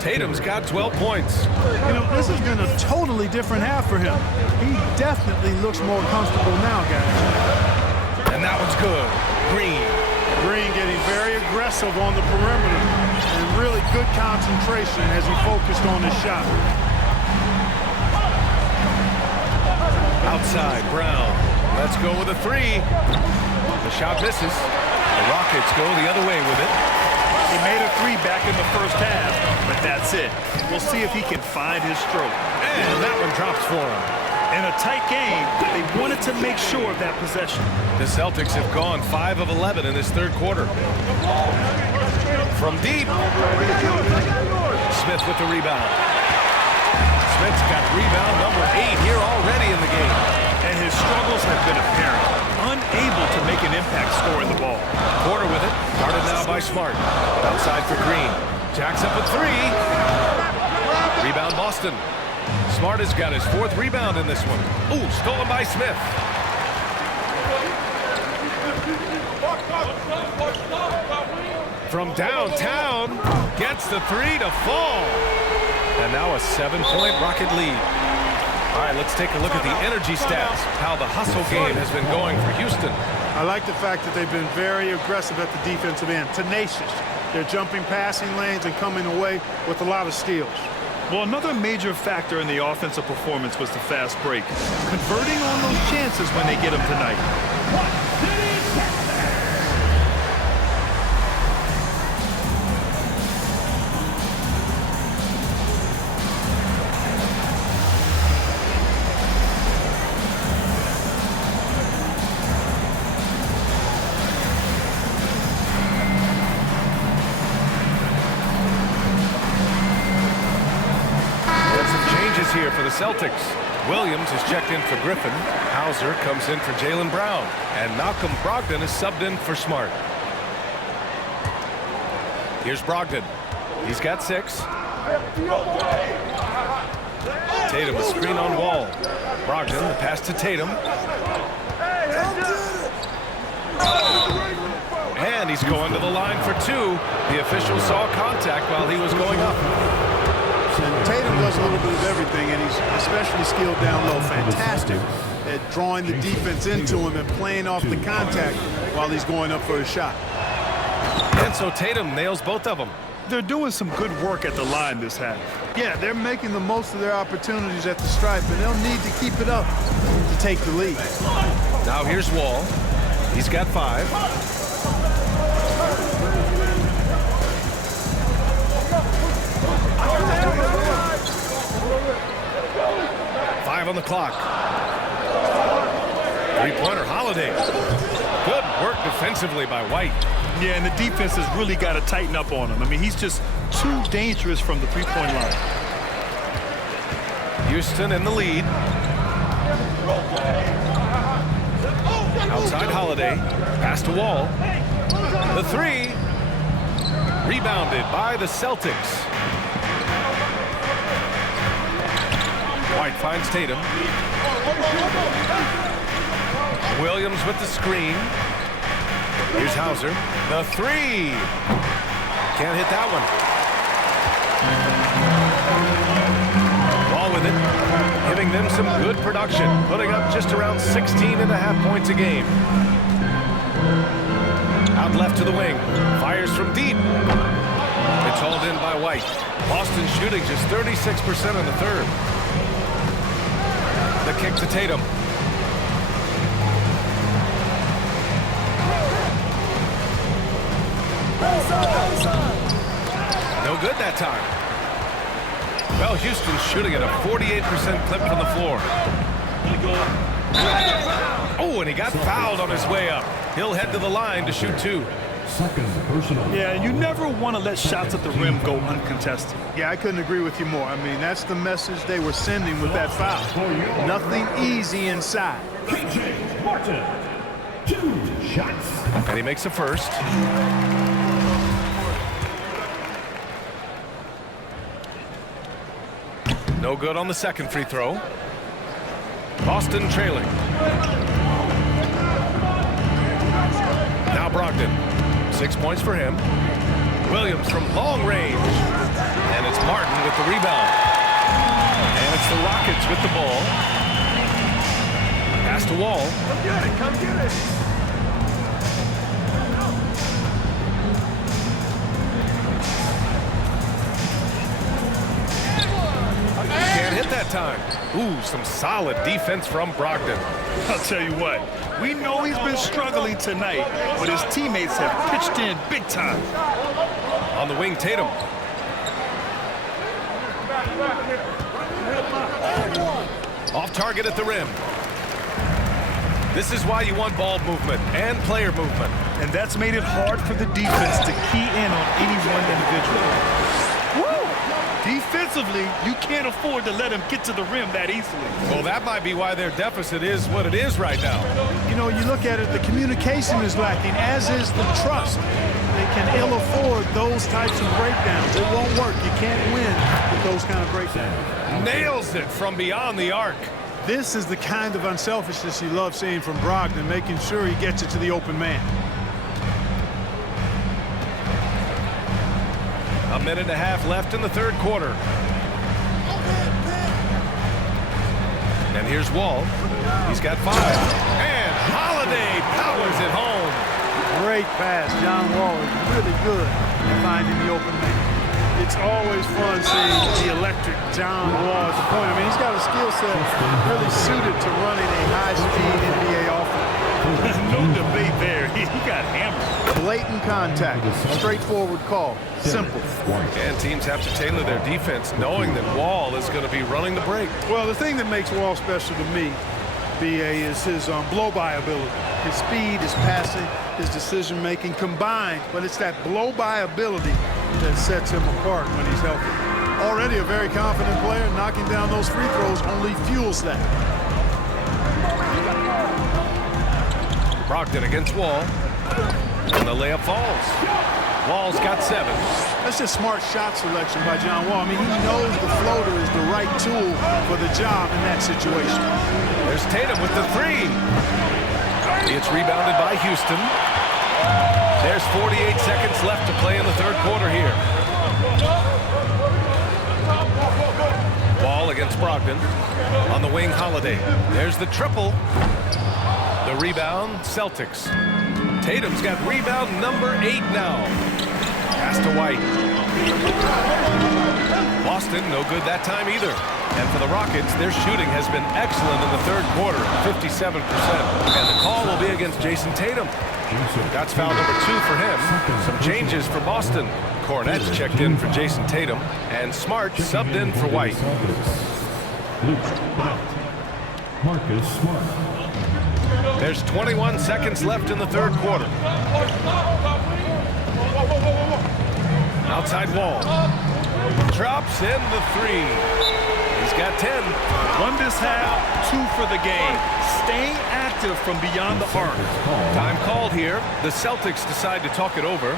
Tatum's got 12 points. You know, this has been a totally different half for him. He definitely looks more comfortable now, guys. And that one's good. Green. Green getting very aggressive on the perimeter. And really good concentration as he focused on his shot. Outside, Brown. Let's go with a 3. The shot misses. The Rockets go the other way with it. He made a 3 back in the first half, but that's it. We'll see if he can find his stroke. And that one drops for him. In a tight game, they wanted to make sure of that possession. The Celtics have gone 5 of 11 in this third quarter. From deep. Smith with the rebound. Smith's got rebound number 8 here already in the game. And his struggles have been apparent. Unable to make an impact scoring the ball. Porter with it. Guarded now by Smart. Outside for Green. Jacks up a 3. Rebound Boston. Smart has got his 4th rebound in this one. Ooh, stolen by Smith. From downtown. Gets the 3 to fall. And now a 7-point Rocket lead. All right, let's take a look at the energy stats, how the hustle game has been going for Houston. I like the fact that they've been very aggressive at the defensive end, tenacious. They're jumping passing lanes and coming away with a lot of steals. Well, another major factor in the offensive performance was the fast break. Converting on those chances when they get them tonight. the Celtics. Williams is checked in for Griffin. Hauser comes in for Jaylen Brown. And Malcolm Brogdon is subbed in for Smart. Here's Brogdon. He's got 6. Tatum, a screen on Wall. Brogdon, the pass to Tatum. And he's going to the line for 2. The official saw contact while he was going up. Tatum does a little bit of everything, and he's especially skilled down low. Fantastic at drawing the defense into him and playing off the contact while he's going up for a shot. And so Tatum nails both of them. They're doing some good work at the line this half. Yeah, they're making the most of their opportunities at the stripe, and they'll need to keep it up to take the lead. Now here's Wall. He's got 5. 5 on the clock. Three-pointer, Holiday. Good work defensively by White. Yeah, and the defense has really got to tighten up on him. I mean, he's just too dangerous from the three-point line. Houston in the lead. Outside Holiday. Pass to Wall. The 3. Rebounded by the Celtics. White finds Tatum. Williams with the screen. Here's Hauser. The 3. Can't hit that one. Wall with it. Giving them some good production. Putting up just around 16.5 points a game. Out left to the wing. Fires from deep. It's hauled in by White. Boston shooting just 36% in the third. The kick to Tatum. No good that time. Well, Houston's shooting at a 48% clip from the floor. Oh, and he got fouled on his way up. He'll head to the line to shoot 2. Second personal. Yeah, you never want to let shots at the rim go uncontested. Yeah, I couldn't agree with you more. I mean, that's the message they were sending with that foul. Nothing easy inside. KJ Martin, 2 shots. And he makes the first. No good on the second free throw. Boston trailing. Now Brogdon. 6 points for him. Williams from long range. And it's Martin with the rebound. And it's the Rockets with the ball. Pass to Wall. Come get it, come get it. Can't hit that time. Ooh, some solid defense from Brogdon. I'll tell you what, we know he's been struggling tonight, but his teammates have pitched in big time. On the wing, Tatum. Off target at the rim. This is why you want ball movement and player movement. And that's made it hard for the defense to key in on any one individual. Woo! Defensively, you can't afford to let him get to the rim that easily. Well, that might be why their deficit is what it is right now. You know, you look at it, the communication is lacking, as is the trust. They can ill afford those types of breakdowns. It won't work. You can't win with those kind of breakdowns. Nails it from beyond the arc. This is the kind of unselfishness you love seeing from Brogdon, making sure he gets it to the open man. A minute and a half left in the third quarter. And here's Wall. He's got 5. And Holiday powers it home. Great pass. John Wall is really good at finding the open man. It's always fun seeing the electric John Wall at the point. I mean, he's got a skill set really suited to running a high-speed NBA offense. No debate there. He got hammered. Blatant contact. Straightforward call. Simple. And teams have to tailor their defense knowing that Wall is going to be running the break. Well, the thing that makes Wall special to me, BA, is his blow-by ability. His speed, his passing, his decision-making combined, but it's that blow-by ability that sets him apart when he's healthy. Already a very confident player. Knocking down those free throws only fuels that. Brogdon against Wall. And the layup falls. Wall's got 7. That's just smart shot selection by John Wall. I mean, he knows the floater is the right tool for the job in that situation. There's Tatum with the 3. It's rebounded by Houston. There's 48 seconds left to play in the third quarter here. Wall against Brogdon. On the wing, Holiday. There's the triple. The rebound, Celtics. Tatum's got rebound number 8 now. Pass to White. Boston, no good that time either. And for the Rockets, their shooting has been excellent in the third quarter, 57%. And the call will be against Jason Tatum. That's foul number 2 for him. Some changes for Boston. Cornette's checked in for Jason Tatum. And Smart subbed in for White. Marcus Smart. There's 21 seconds left in the third quarter. Outside Wall. Drops in the 3. He's got 10. 1 this half, 2 for the game. Staying active from beyond the arc. Time called here. The Celtics decide to talk it over.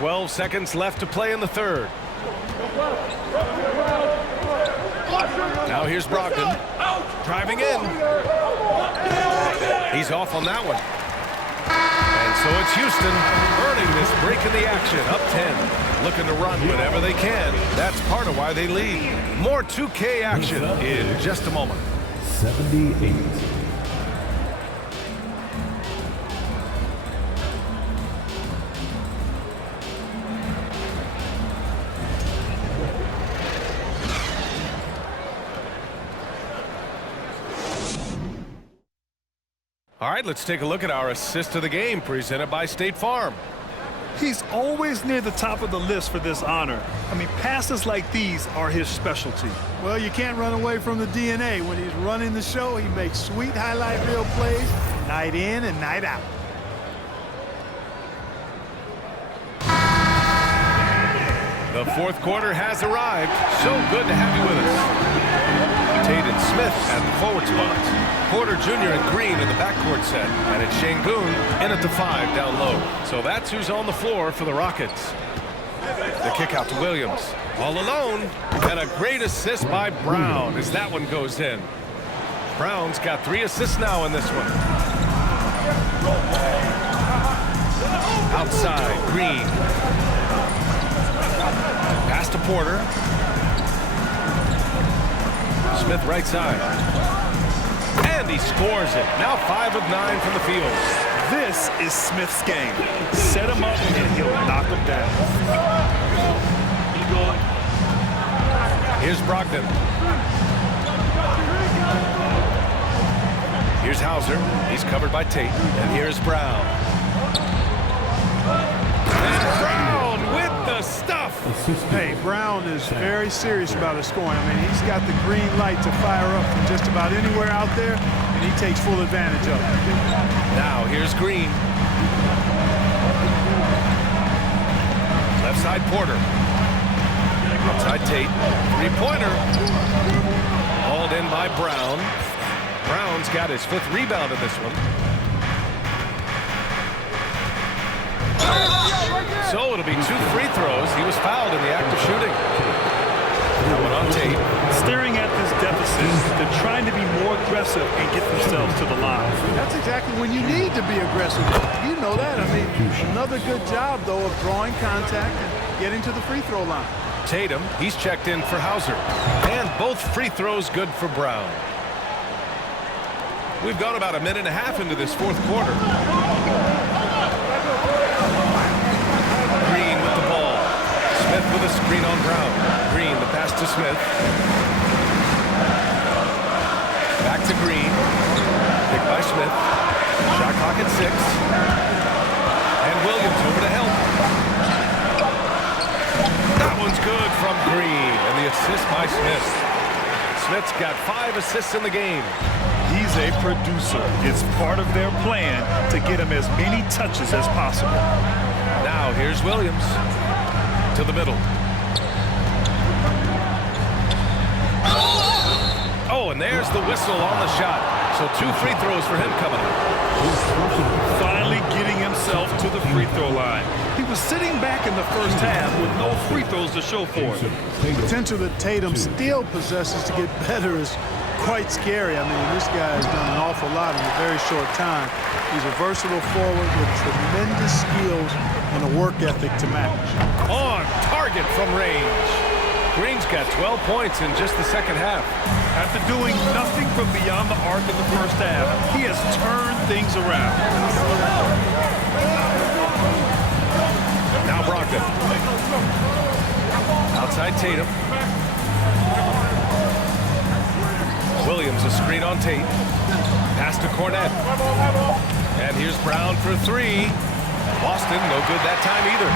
Twelve seconds left to play in the third. Now here's Brogdon. Driving in. He's off on that one. And so it's Houston earning this break in the action. Up 10. Looking to run whenever they can. That's part of why they lead. More 2K action in just a moment. 78. All right, let's take a look at our assist of the game presented by State Farm. He's always near the top of the list for this honor. I mean, passes like these are his specialty. Well, you can't run away from the DNA. When he's running the show, he makes sweet highlight reel plays night in and night out. The fourth quarter has arrived. So good to have you with us. Tate and Smith at the forward spots. Porter Jr. and Green in the backcourt set. And it's Şengün in at the 5 down low. So that's who's on the floor for the Rockets. The kick out to Williams. All alone. And a great assist by Brown as that one goes in. Brown's got 3 assists now in this one. Outside, Green. Pass to Porter. Smith right side. And he scores it. Now 5 of 9 from the field. This is Smith's game. Set him up and he'll knock him down. Here's Brogdon. Here's Hauser. He's covered by Tate. And here's Brown. And Brown with the stuff. Hey, Brown is very serious about his scoring. I mean, he's got the green light to fire up from just about anywhere out there, and he takes full advantage of it. Now here's Green. Left side Porter. Outside Tate. Three-pointer. Hauled in by Brown. Brown's got his 5th rebound in this one. So it'll be 2 free throws. He was fouled in the act of shooting. That one on Tate. Staring at this deficit, they're trying to be more aggressive and get themselves to the line. That's exactly when you need to be aggressive. You know that. I mean, another good job, though, of drawing contact and getting to the free throw line. Tatum, he's checked in for Hauser. And both free throws good for Brown. We've gone about a minute and a half into this 4th quarter. Green with the ball. Smith with a screen on Brown. Green, the pass to Smith. Back to Green. Picked by Smith. Shot clock at 6. And Williams over to help. That one's good from Green. And the assist by Smith. Smith's got 5 assists in the game. He's a producer. It's part of their plan to get him as many touches as possible. Now here's Williams to the middle. Oh, and there's the whistle on the shot. So 2 free throws for him coming up. Finally getting himself to the free throw line. He was sitting back in the first half with no free throws to show for it. The potential that Tatum still possesses to get better is quite scary. I mean, this guy has done an awful lot in a very short time. He's a versatile forward with tremendous skills and a work ethic to match. On target from range. Green's got 12 points in just the second half. After doing nothing from beyond the arc in the first half, he has turned things around. Now Brogdon. Outside Tatum. Williams a screen on Tate. Pass to Cornette. And here's Brown for 3. Boston no good that time either.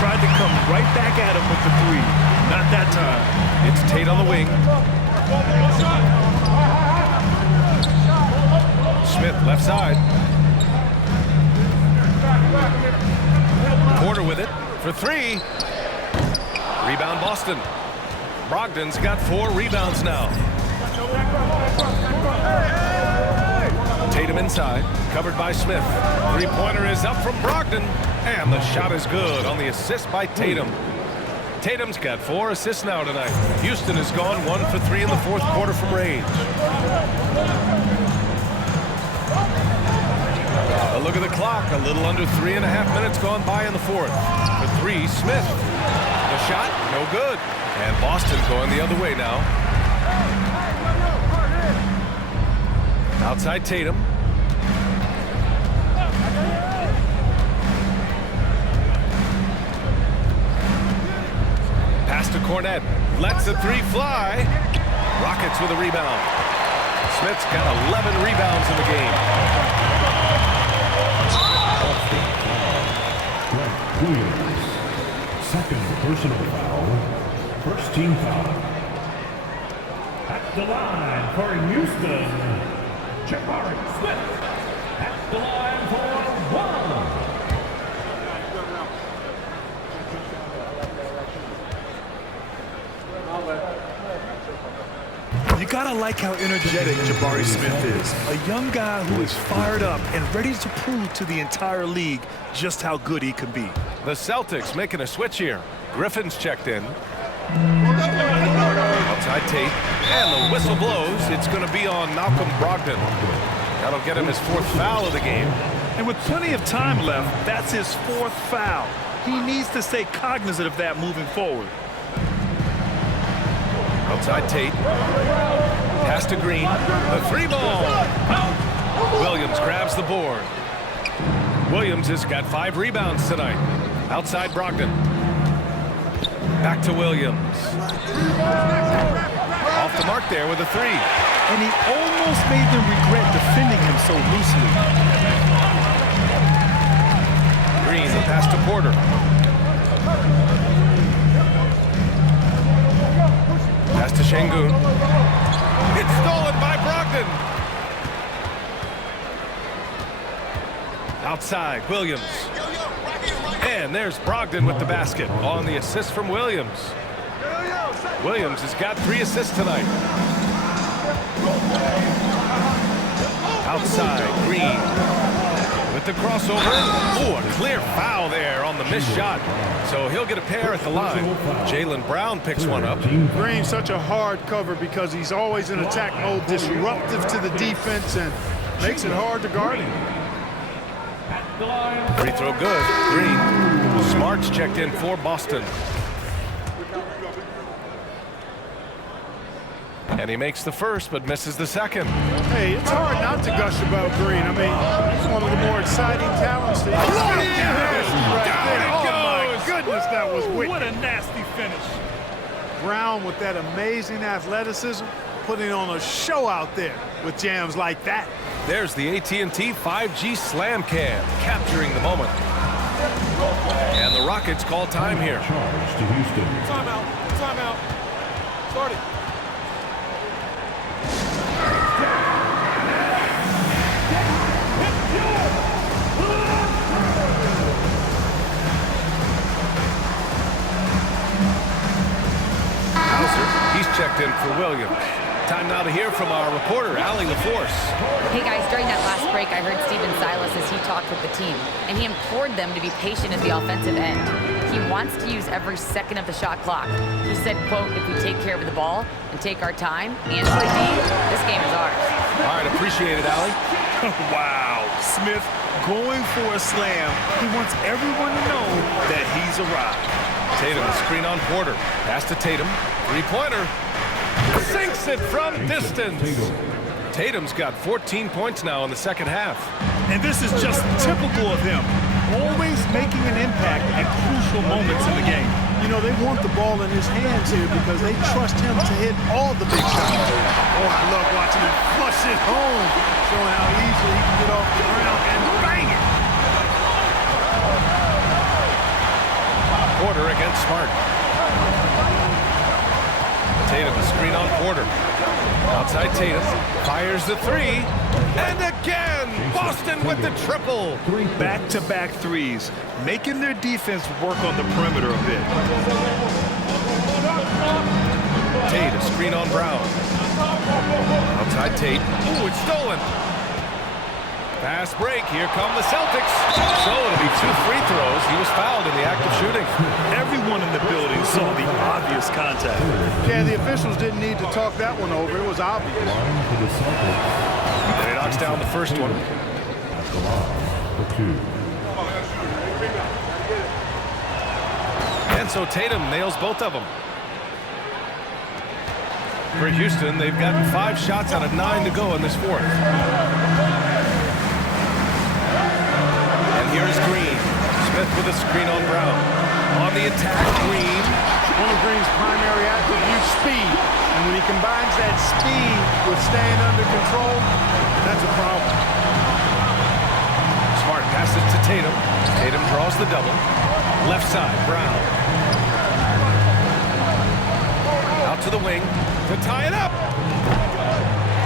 Tried to come right back at him with the 3. Not that time. It's Tate on the wing. Smith left side. Porter with it for 3. Rebound Boston. Brogdon's got 4 rebounds now. Tatum inside, covered by Smith. 3-pointer is up from Brogdon, and the shot is good on the assist by Tatum. Tatum's got 4 assists now tonight. Houston has gone 1 for 3 in the 4th quarter from range. A look at the clock, a little under 3.5 minutes gone by in the 4th. For 3, Smith. The shot, no good. And Boston going the other way now. Outside Tatum. Pass to Cornette. Lets the 3 fly. Rockets with a rebound. Smith's got 11 rebounds in the game. Williams, 2nd personal foul, 1st team foul. At the line for Houston, Jabari Smith. At the line for 1. You gotta like how energetic Jabari Smith is. A young guy who is fired up and ready to prove to the entire league just how good he can be. The Celtics making a switch here. Griffin's checked in. Outside Tate. And the whistle blows. It's going to be on Malcolm Brogdon. That'll get him his 4th foul of the game. And with plenty of time left, that's his 4th foul. He needs to stay cognizant of that moving forward. Outside Tate. Pass to Green. The 3-ball. Williams grabs the board. Williams has got 5 rebounds tonight. Outside Brogdon. Back to Williams. off the mark there with a three. And he almost made them regret defending him so loosely. Green, the pass to Porter. Pass to Şengün. It's stolen by Brogdon. Outside, Williams. And there's Brogdon with the basket on the assist from Williams. Williams has got 3 assists tonight. Outside, Green with the crossover. Oh, a clear foul there on the missed shot. So he'll get a pair at the line. Jaylen Brown picks one up. Green, such a hard cover because he's always in attack mode, disruptive to the defense, and makes it hard to guard him. Free throw good. Green. Smart's checked in for Boston. And he makes the first, but misses the second. Hey, it's hard not to gush about Green. I mean, he's one of the more exciting talents. Down it goes. Oh, my goodness, that was wicked. What a nasty finish. Brown with that amazing athleticism, putting on a show out there with jams like that. There's the AT&T 5G Slam Cam, capturing the moment. And the Rockets call time here. Charge to Houston. Timeout. Timeout. Start it. He's checked in for Williams. Time now to hear from our reporter, Allie LaForce. Hey guys, during that last break, I heard Stephen Silas as he talked with the team, and he implored them to be patient at the offensive end. He wants to use every second of the shot clock. He said, quote, if we take care of the ball and take our time, Angela D, this game is ours. All right, appreciate it, Allie. Wow. Smith going for a slam. He wants everyone to know that he's arrived. Tatum, a screen on Porter. Pass to Tatum. Three-pointer. Sinks it from distance. Tatum's got 14 points now in the second half. And this is just typical of him. Always making an impact at crucial moments in the game. You know, they want the ball in his hands here because they trust him to hit all the big shots. Oh, I love watching him flush it home, showing how easily he can get off the ground and bang it. Porter against Smart. Tatum, a screen on Porter. Outside Tatum, fires the three, and again, Boston with the triple. Back-to-back threes, making their defense work on the perimeter a bit. Tate, a screen on Brown. Outside Tate, ooh, it's stolen. Fast break, here come the Celtics. So it'll be 2 free throws. He was fouled in the act of shooting. Everyone in the building saw the obvious contact. Yeah, the officials didn't need to talk that one over. It was obvious. And he knocks down the first one. At the line for 2. And so Tatum nails both of them. For Houston, they've gotten 5 shots out of 9 to go in this fourth. Here's Green. Smith with a screen on Brown. On the attack, Green. One of Green's primary attributes, speed. And when he combines that speed with staying under control, that's a problem. Smart passes to Tatum. Tatum draws the double. Left side, Brown. Out to the wing to tie it up.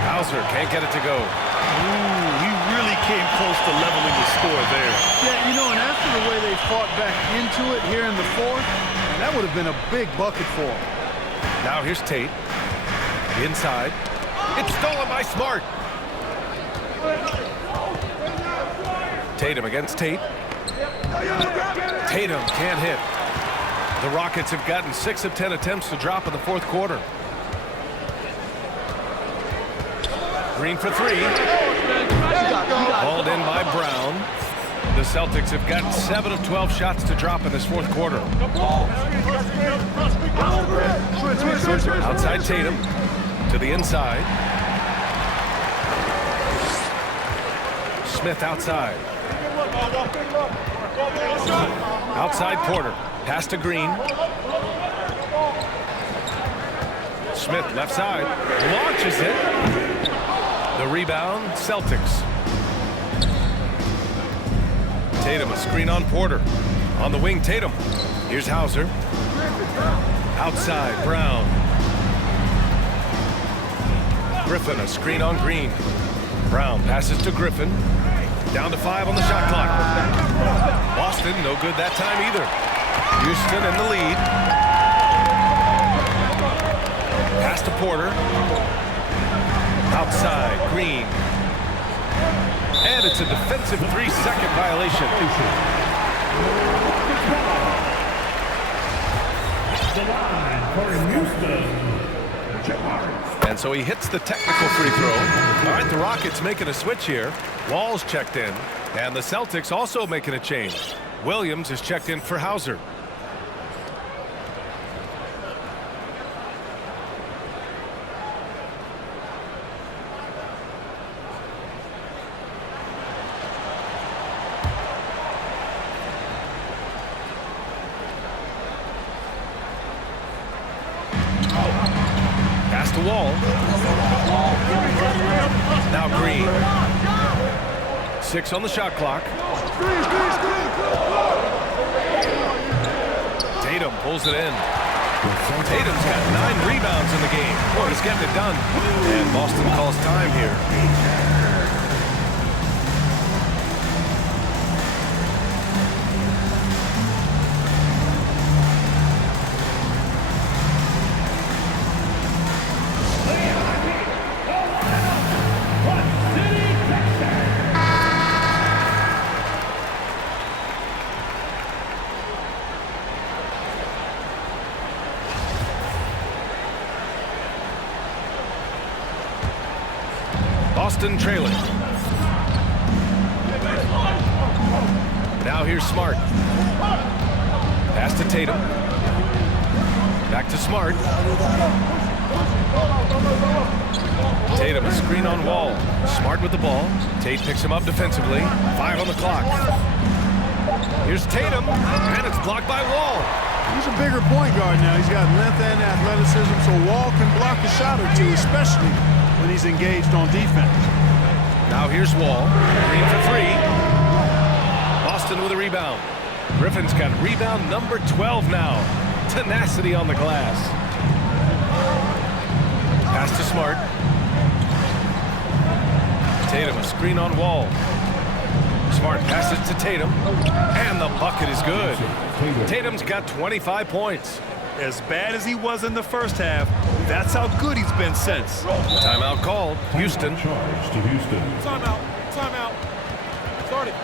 Hauser can't get it to go. Ooh, he really came close to leveling the score there. Yeah, you know, and after the way they fought back into it here in the fourth, that would have been a big bucket for him. Now here's Tate. Inside. It's stolen by Smart. Tatum against Tate. Tatum can't hit. The Rockets have gotten 6 of 10 attempts to drop in the fourth quarter. Green for 3. Hauled in by Brown. The Celtics have gotten 7 of 12 shots to drop in this fourth quarter. Outside Tatum to the inside. Smith outside. Outside Porter. Pass to Green. Smith, left side, launches it. The rebound, Celtics. Tatum, a screen on Porter. On the wing, Tatum. Here's Hauser. Outside, Brown. Griffin, a screen on Green. Brown passes to Griffin. Down to 5 on the shot clock. Boston, no good that time either. Houston in the lead. Pass to Porter. Outside, Green. And it's a defensive 3-second violation. And so he hits the technical free throw. All right, the Rockets making a switch here. Wall's checked in. And the Celtics also making a change. Williams is checked in for Hauser. Pass to Wall. Now Green. 6 on the shot clock. Tatum pulls it in. Tatum's got 9 rebounds in the game. Boy, he's getting it done. And Boston calls time here. Boston trailing. Now here's Smart. Pass to Tatum. Back to Smart. Tatum, a screen on Wall. Smart with the ball. Tate picks him up defensively. 5 on the clock. Here's Tatum, and it's blocked by Wall. He's a bigger point guard now. He's got length and athleticism, so Wall can block a shot or two, especially when he's engaged on defense. Now here's Wall. Green for 3. Boston with a rebound. Griffin's got rebound number 12 now. Tenacity on the glass. Pass to Smart. Tatum, a screen on Wall. Smart passes to Tatum. And the bucket is good. Tatum's got 25 points. As bad as he was in the first half, that's how good he's been since. Timeout called. Houston. Charge to Houston. Timeout. Timeout. Start it.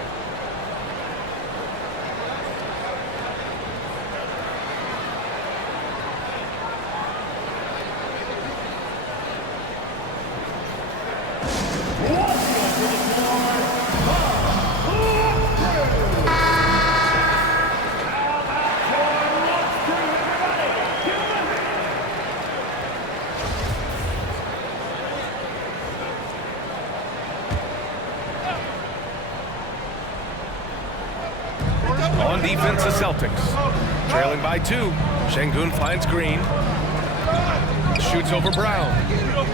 On defense, the Celtics. Trailing by 2. Şengün finds Green. Shoots over Brown.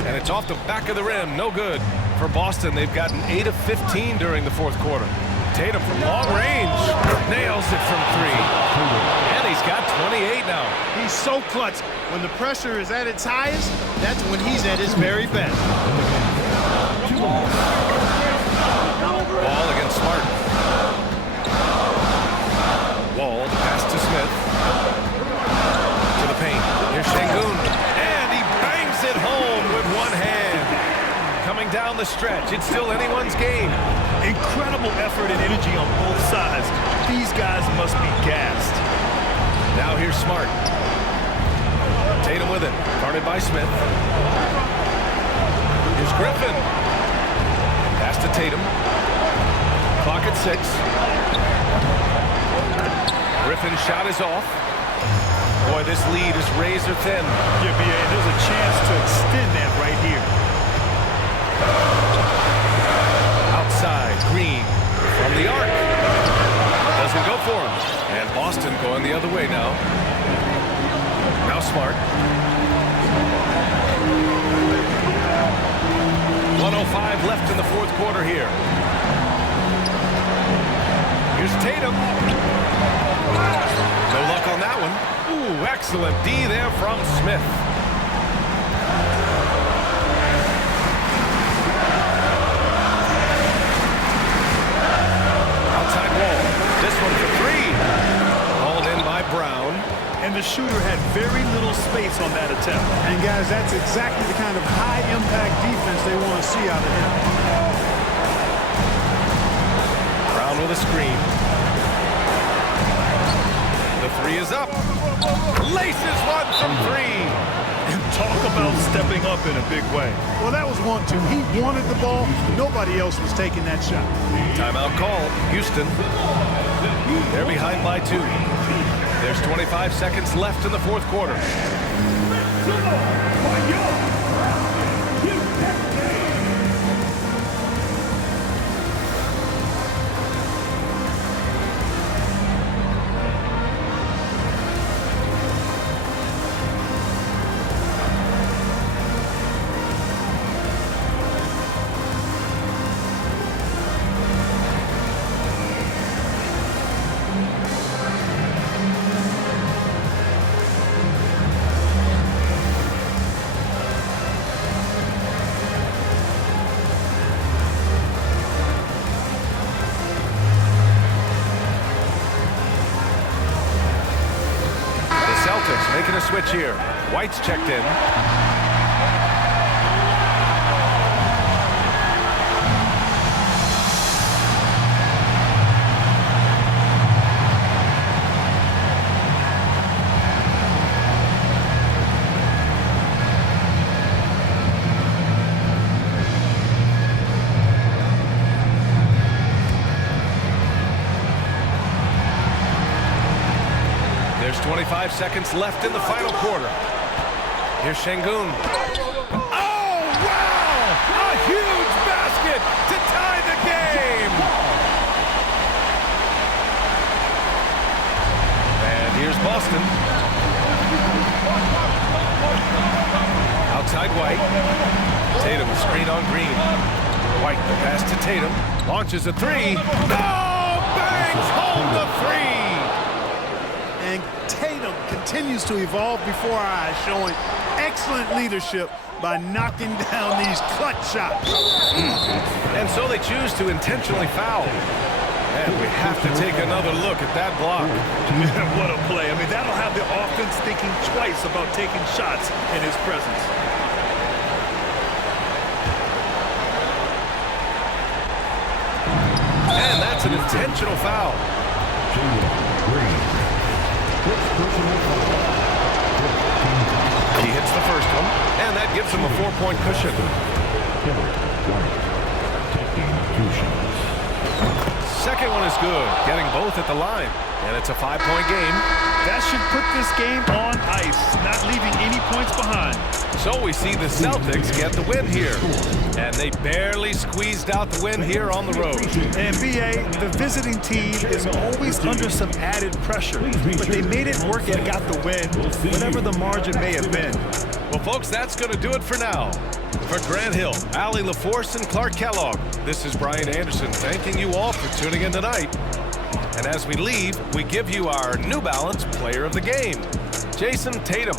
And it's off the back of the rim. No good. For Boston, they've gotten 8 of 15 during the fourth quarter. Tatum from long range. Nails it from 3. And he's got 28 now. He's so clutch. When the pressure is at its highest, that's when he's at his very best. Ball against Smart. Wall, the pass to Smith. To the paint. Here's Şengün. And he bangs it home with one hand. Coming down the stretch. It's still anyone's game. Incredible effort and energy on both sides. These guys must be gassed. Now here's Smart. Tatum with it. Guarded by Smith. Here's Griffin. Pass to Tatum. Clock at 6. Griffin's shot is off. Boy, this lead is razor thin. Yeah, B.A., there's a chance to extend that right here. Outside, Green from the arc. Doesn't go for him. And Boston going the other way now. Now Smart. .105 left in the fourth quarter here. Here's Tatum. No luck on that one. Ooh, excellent D there from Smith. Outside wall. This one for three. Hauled in by Brown. And the shooter had very little space on that attempt. And guys, that's exactly the kind of high-impact defense they want to see out of him. Brown with a screen. The three is up. Laces one from three. And talk about stepping up in a big way. Well, that was 1-2. He wanted the ball. Nobody else was taking that shot. Timeout call. Houston. They're behind by 2. There's 25 seconds left in the fourth quarter. Making a switch here. White's checked in. There's 25 seconds left in the final quarter. Here's Şengün. Oh, wow! A huge basket to tie the game! And here's Boston. Outside White. Tatum screen on Green. White the pass to Tatum. Launches a three. Oh, bangs home the three! And Tatum continues to evolve before our eyes, showing excellent leadership by knocking down these clutch shots. And so they choose to intentionally foul. And we have to take another look at that block. What a play. I mean, that'll have the offense thinking twice about taking shots in his presence. And that's an intentional foul. He hits the first one, and that gives him a 4-point cushion. Second one is good, getting both at the line. And it's a 5-point game. That should put this game on ice, not leaving any points behind. So we see the Celtics get the win here. And they barely squeezed out the win here on the road. And B.A., the visiting team is always under some added pressure. But they made it work and got the win, whatever the margin may have been. Well, folks, that's going to do it for now. For Grant Hill, Allie LaForce, and Clark Kellogg, this is Brian Anderson thanking you all for tuning in tonight. And as we leave, we give you our New Balance Player of the Game, Jason Tatum.